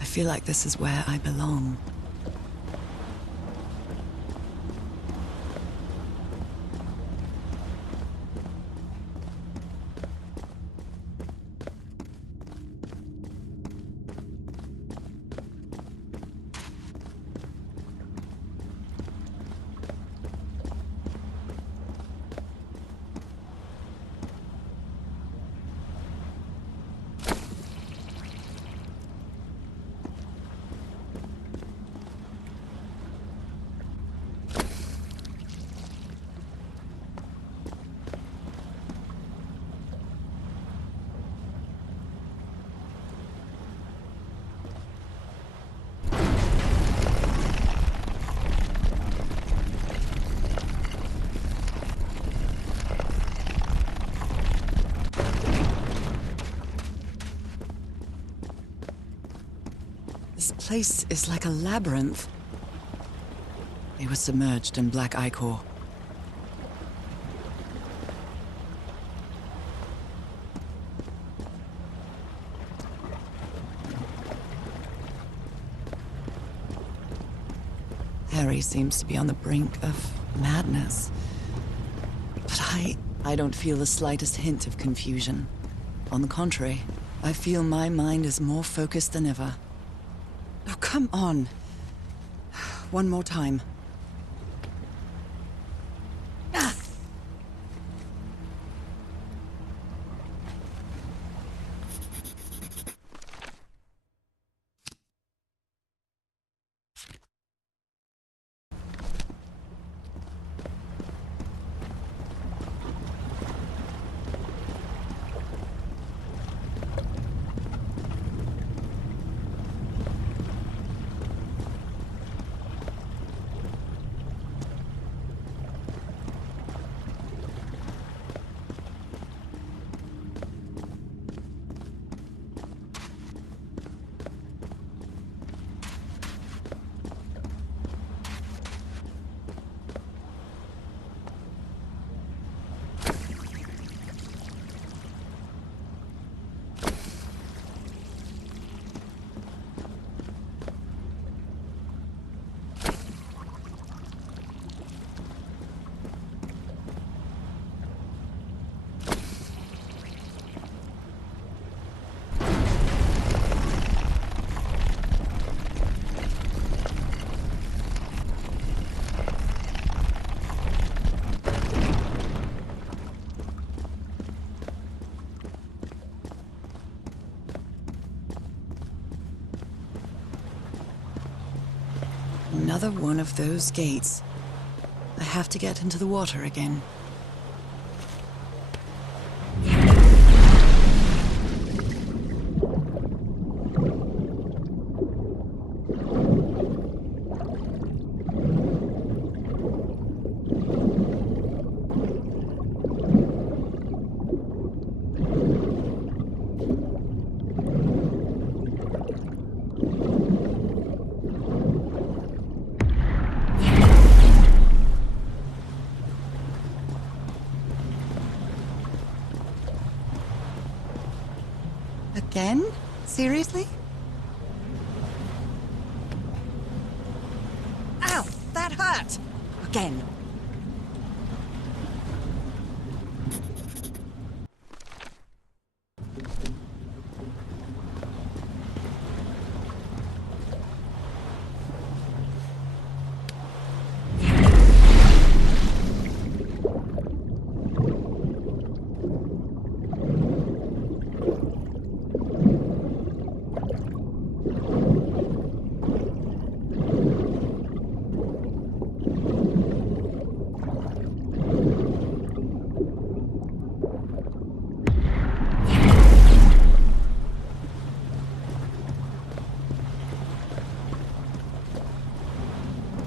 I feel like this is where I belong. This place is like a labyrinth. They were submerged in black ichor. Harry seems to be on the brink of madness. But I don't feel the slightest hint of confusion. On the contrary, I feel my mind is more focused than ever. Oh, come on. One more time. Ah! Another one of those gates. I have to get into the water again. Again? Seriously? Ow! That hurt! Again.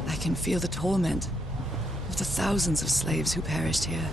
I can feel the torment of the thousands of slaves who perished here.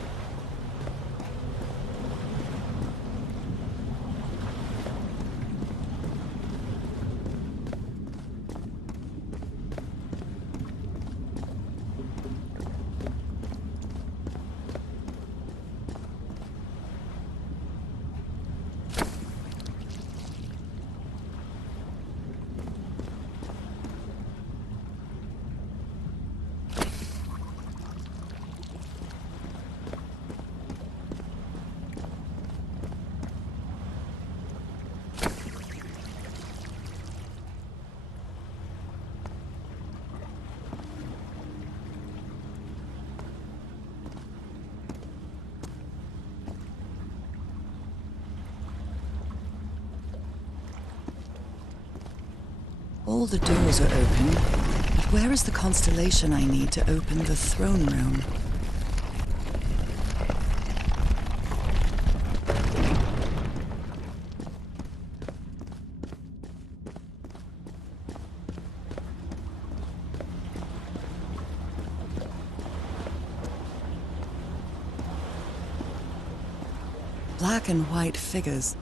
All the doors are open, but where is the constellation I need to open the throne room? Black and white figures.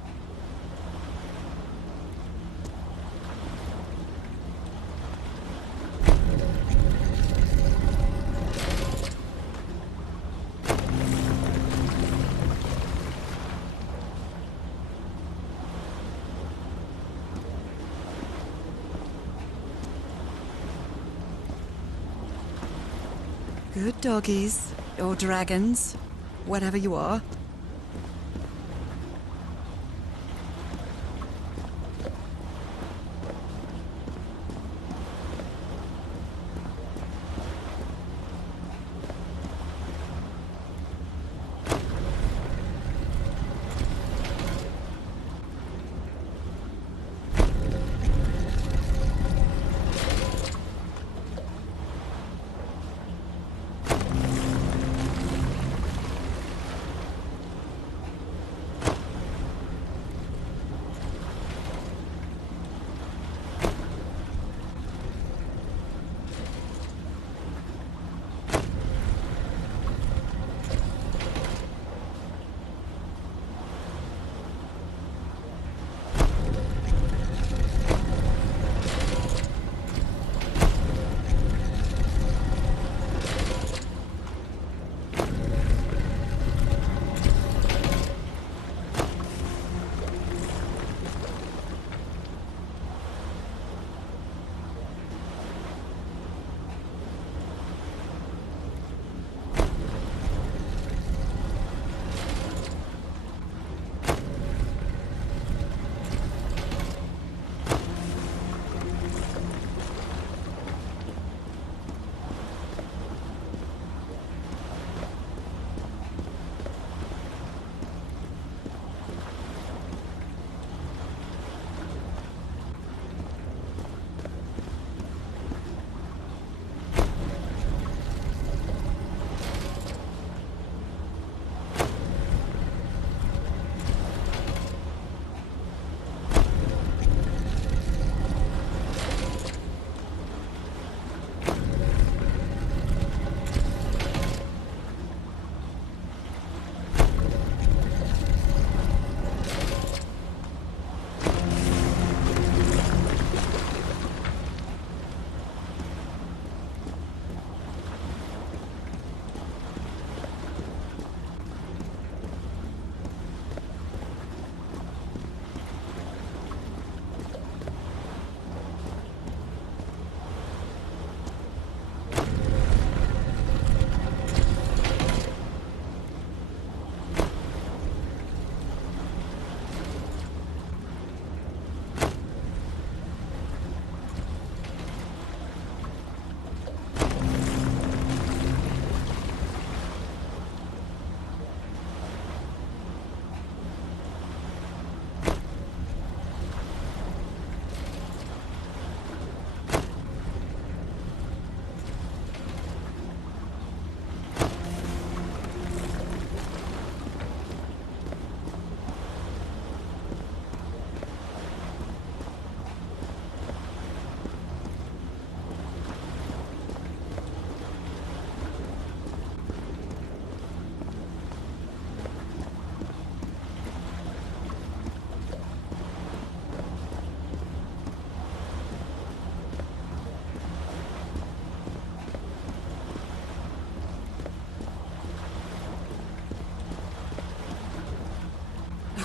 Good doggies, or dragons, whatever you are.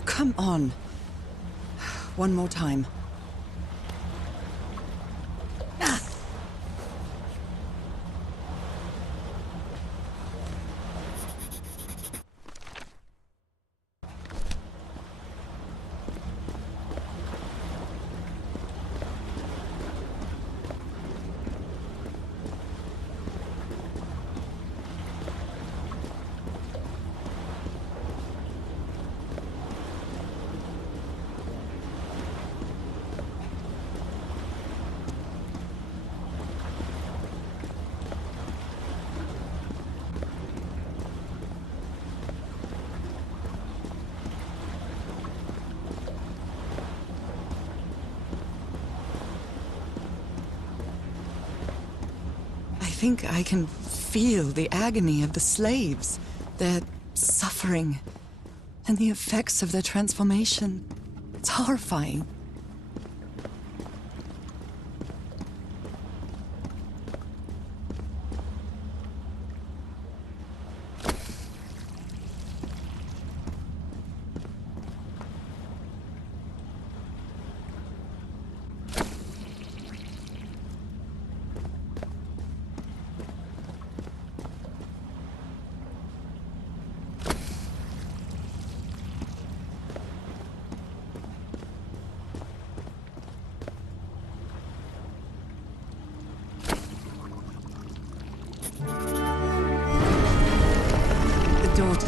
Come on. One more time. think I can feel the agony of the slaves, their suffering, and the effects of their transformation. It's horrifying.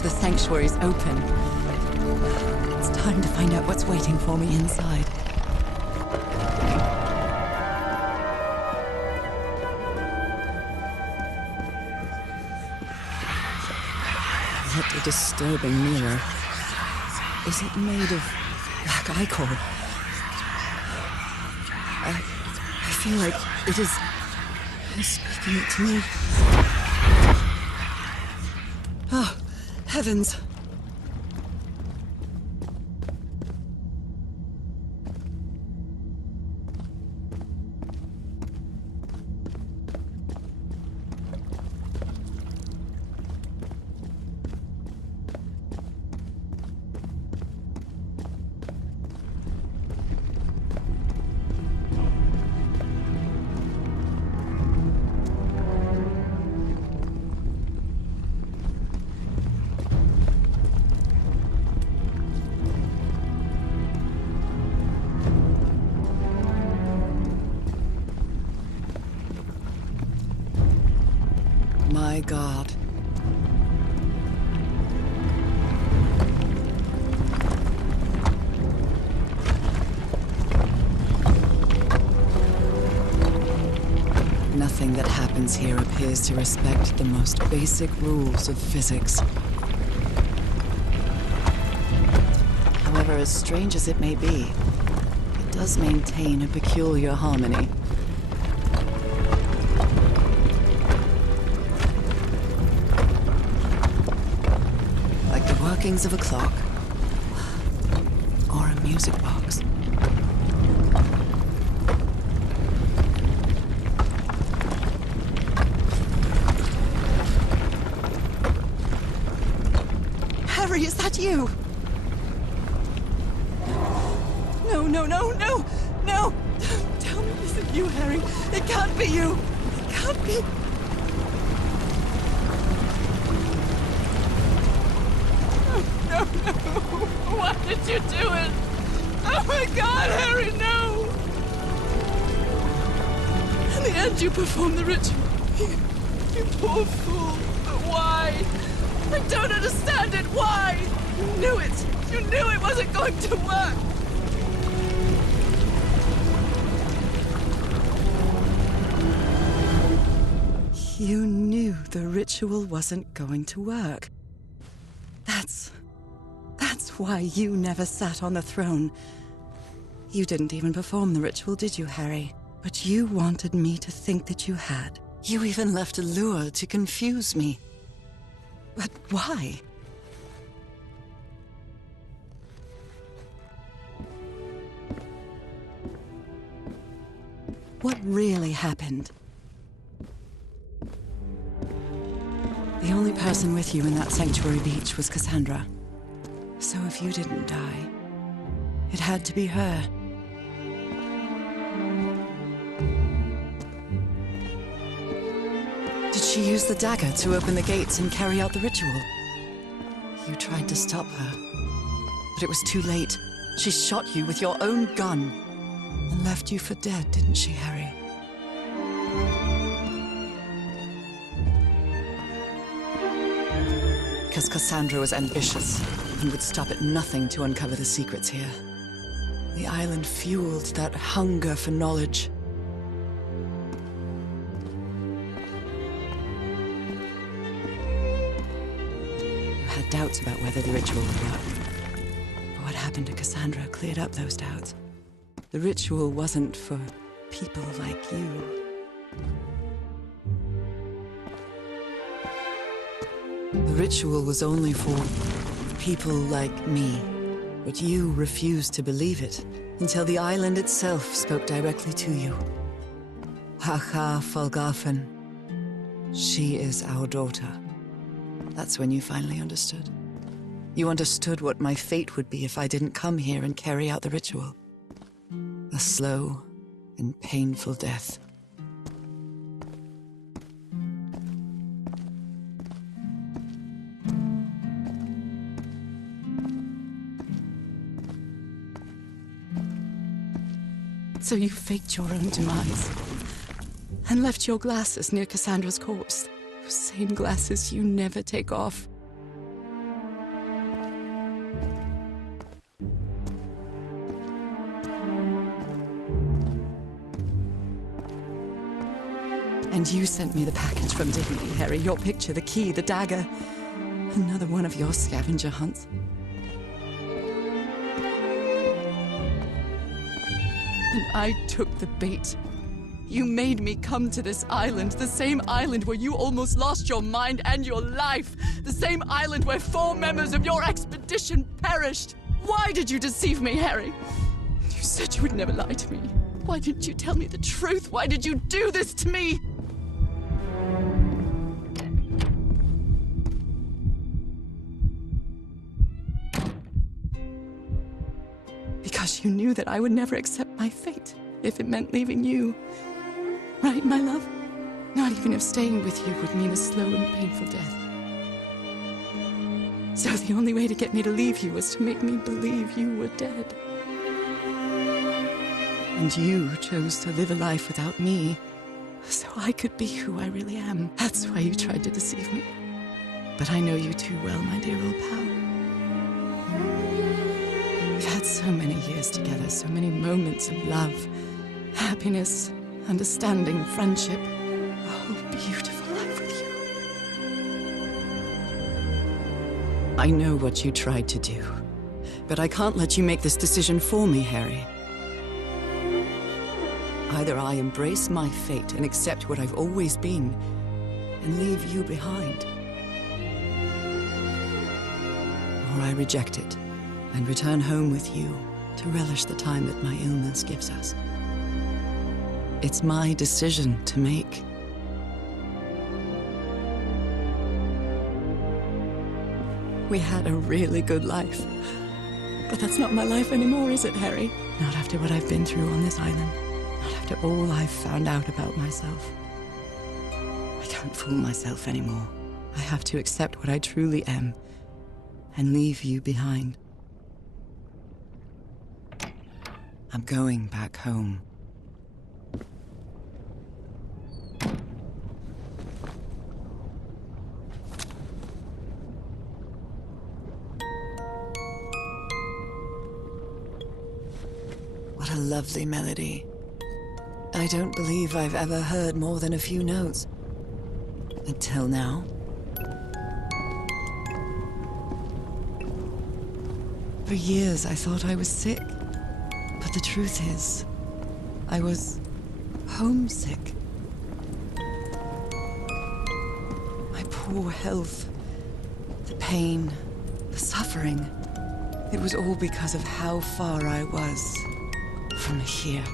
The sanctuary's open. It's time to find out what's waiting for me inside. What a disturbing mirror. Is it made of black ichor? I feel like it is speaking to me. Oh. Heavens! My God. Nothing that happens here appears to respect the most basic rules of physics. However, as strange as it may be, it does maintain a peculiar harmony. Workings of a clock, or a music box. Harry, is that you? No, no, no, no, no! Don't tell me this isn't you, Harry. It can't be you. It can't be. No, no! Why did you do it? Oh my God, Harry, no! In the end, you performed the ritual. You poor fool. But why? I don't understand it. Why? You knew it. You knew it wasn't going to work. You knew the ritual wasn't going to work. That's why you never sat on the throne. You didn't even perform the ritual, did you, Harry? But you wanted me to think that you had. You even left a lure to confuse me. But why? What really happened? The only person with you in that sanctuary beach was Cassandra. So if you didn't die, it had to be her. Did she use the dagger to open the gates and carry out the ritual? You tried to stop her, but it was too late. She shot you with your own gun and left you for dead, didn't she, Harry? Because Cassandra was ambitious and would stop at nothing to uncover the secrets here. The island fueled that hunger for knowledge. You had doubts about whether the ritual would work. But what happened to Cassandra cleared up those doubts. The ritual wasn't for people like you. The ritual was only for people like me. But you refused to believe it, until the island itself spoke directly to you. Ihalgof'n. She is our daughter. That's when you finally understood. You understood what my fate would be if I didn't come here and carry out the ritual. A slow and painful death. So you faked your own demise, and left your glasses near Cassandra's corpse. Those same glasses you never take off. And you sent me the package from Dignity, Harry. Your picture, the key, the dagger. Another one of your scavenger hunts. And I took the bait. You made me come to this island, the same island where you almost lost your mind and your life. The same island where 4 members of your expedition perished. Why did you deceive me, Harry? You said you would never lie to me. Why didn't you tell me the truth? Why did you do this to me? Because you knew that I would never accept my fate if it meant leaving you. Right, my love? Not even if staying with you would mean a slow and painful death. So the only way to get me to leave you was to make me believe you were dead. And you chose to live a life without me, so I could be who I really am. That's why you tried to deceive me. But I know you too well, my dear old pal. We've had so many years together, so many moments of love, happiness, understanding, friendship. A whole beautiful life with you. I know what you tried to do, but I can't let you make this decision for me, Harry. Either I embrace my fate and accept what I've always been, and leave you behind, or I reject it and return home with you to relish the time that my illness gives us. It's my decision to make. We had a really good life. But that's not my life anymore, is it, Harry? Not after what I've been through on this island. Not after all I've found out about myself. I can't fool myself anymore. I have to accept what I truly am and leave you behind. I'm going back home. What a lovely melody. I don't believe I've ever heard more than a few notes. Until now. For years I thought I was sick. But the truth is, I was homesick. My poor health, the pain, the suffering, it was all because of how far I was from here.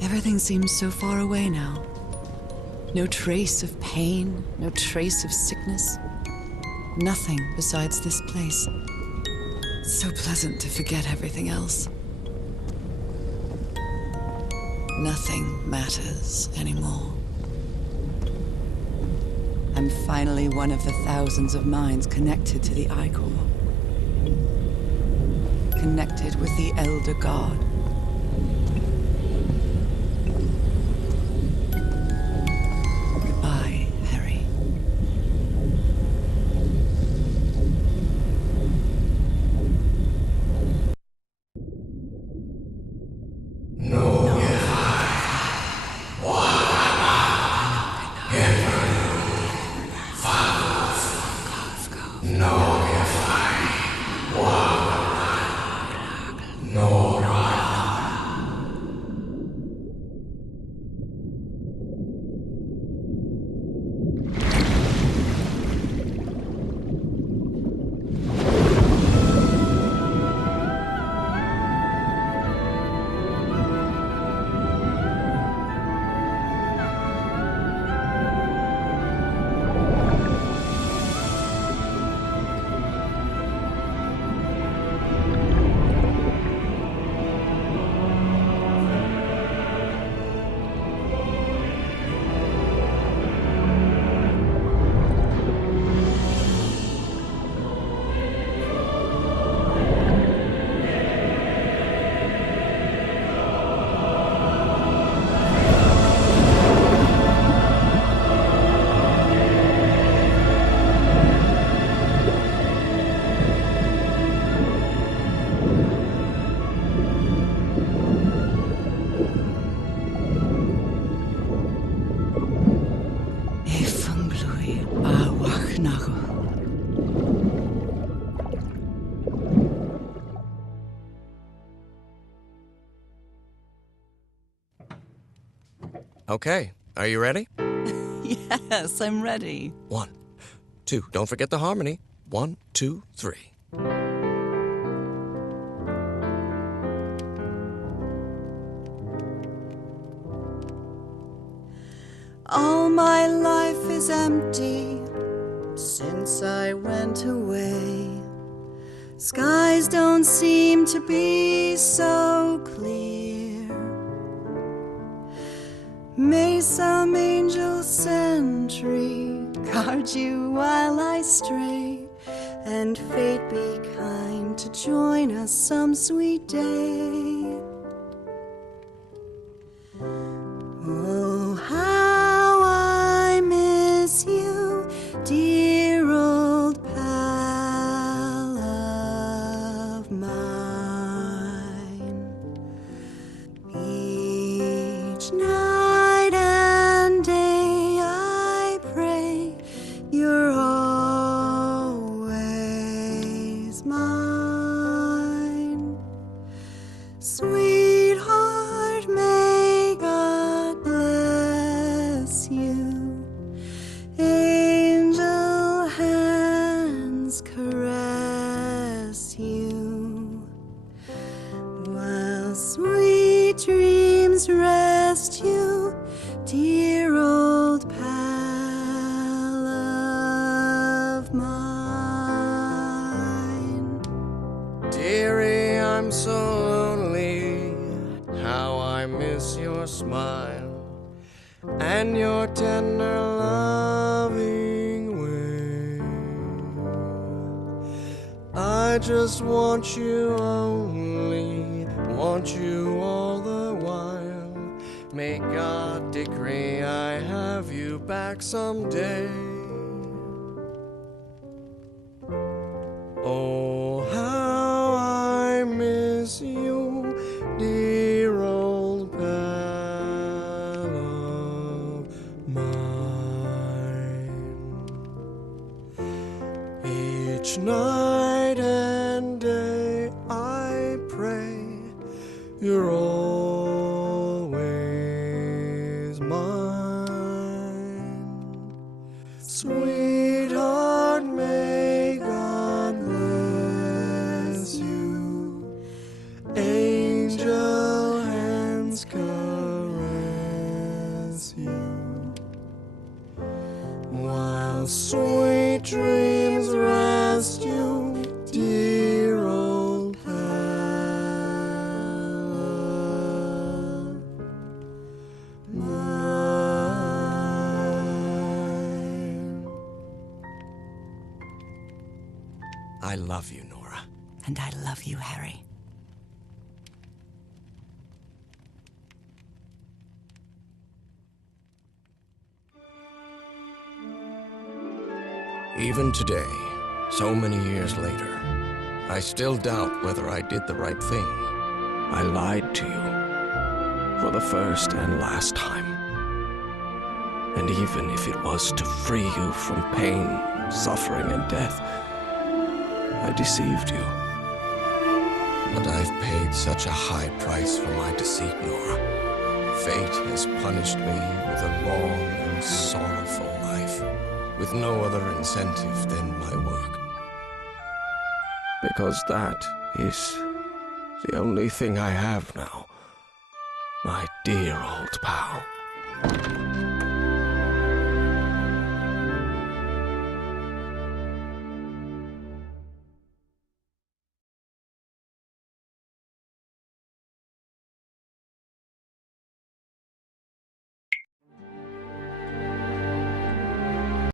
Everything seems so far away now. No trace of pain, no trace of sickness. Nothing besides this place. It's so pleasant to forget everything else. Nothing matters anymore. I'm finally one of the thousands of minds connected to the Ichor. Connected with the Elder God. Goodbye, Harry. Norah Okay, are you ready? Yes, I'm ready. 1, 2, don't forget the harmony. 1, 2, 3. All my life is empty since I went away. Skies don't seem to be so clear. May some angel sentry guard you while I stray, and fate be kind to join us some sweet day. Oh, how I miss you, dear old pal of mine. Each night and day I pray you're always mine. Sweetheart, may God bless you. Angel hands caress you, while sweet dreams rest you, dear old pal of mine. Dearie, I'm so lonely. How I miss your smile and your tender loving way. I just want you only, want you all the while. May God decree I have you back someday. Oh, how I miss you, dear old pal of mine. Each night and day I pray you're always mine. Sweetheart, may God bless you. Angel hands caress you, while sweet dreams rest you, dear old pal of mine. I love you, Norah. And I love you, Harry. Even today, so many years later, I still doubt whether I did the right thing. I lied to you for the first and last time. And even if it was to free you from pain, suffering, and death, I deceived you. But I've paid such a high price for my deceit, Norah. Fate has punished me with a long and sorrowful life, with no other incentive than my work. Because that is the only thing I have now, my dear old pal.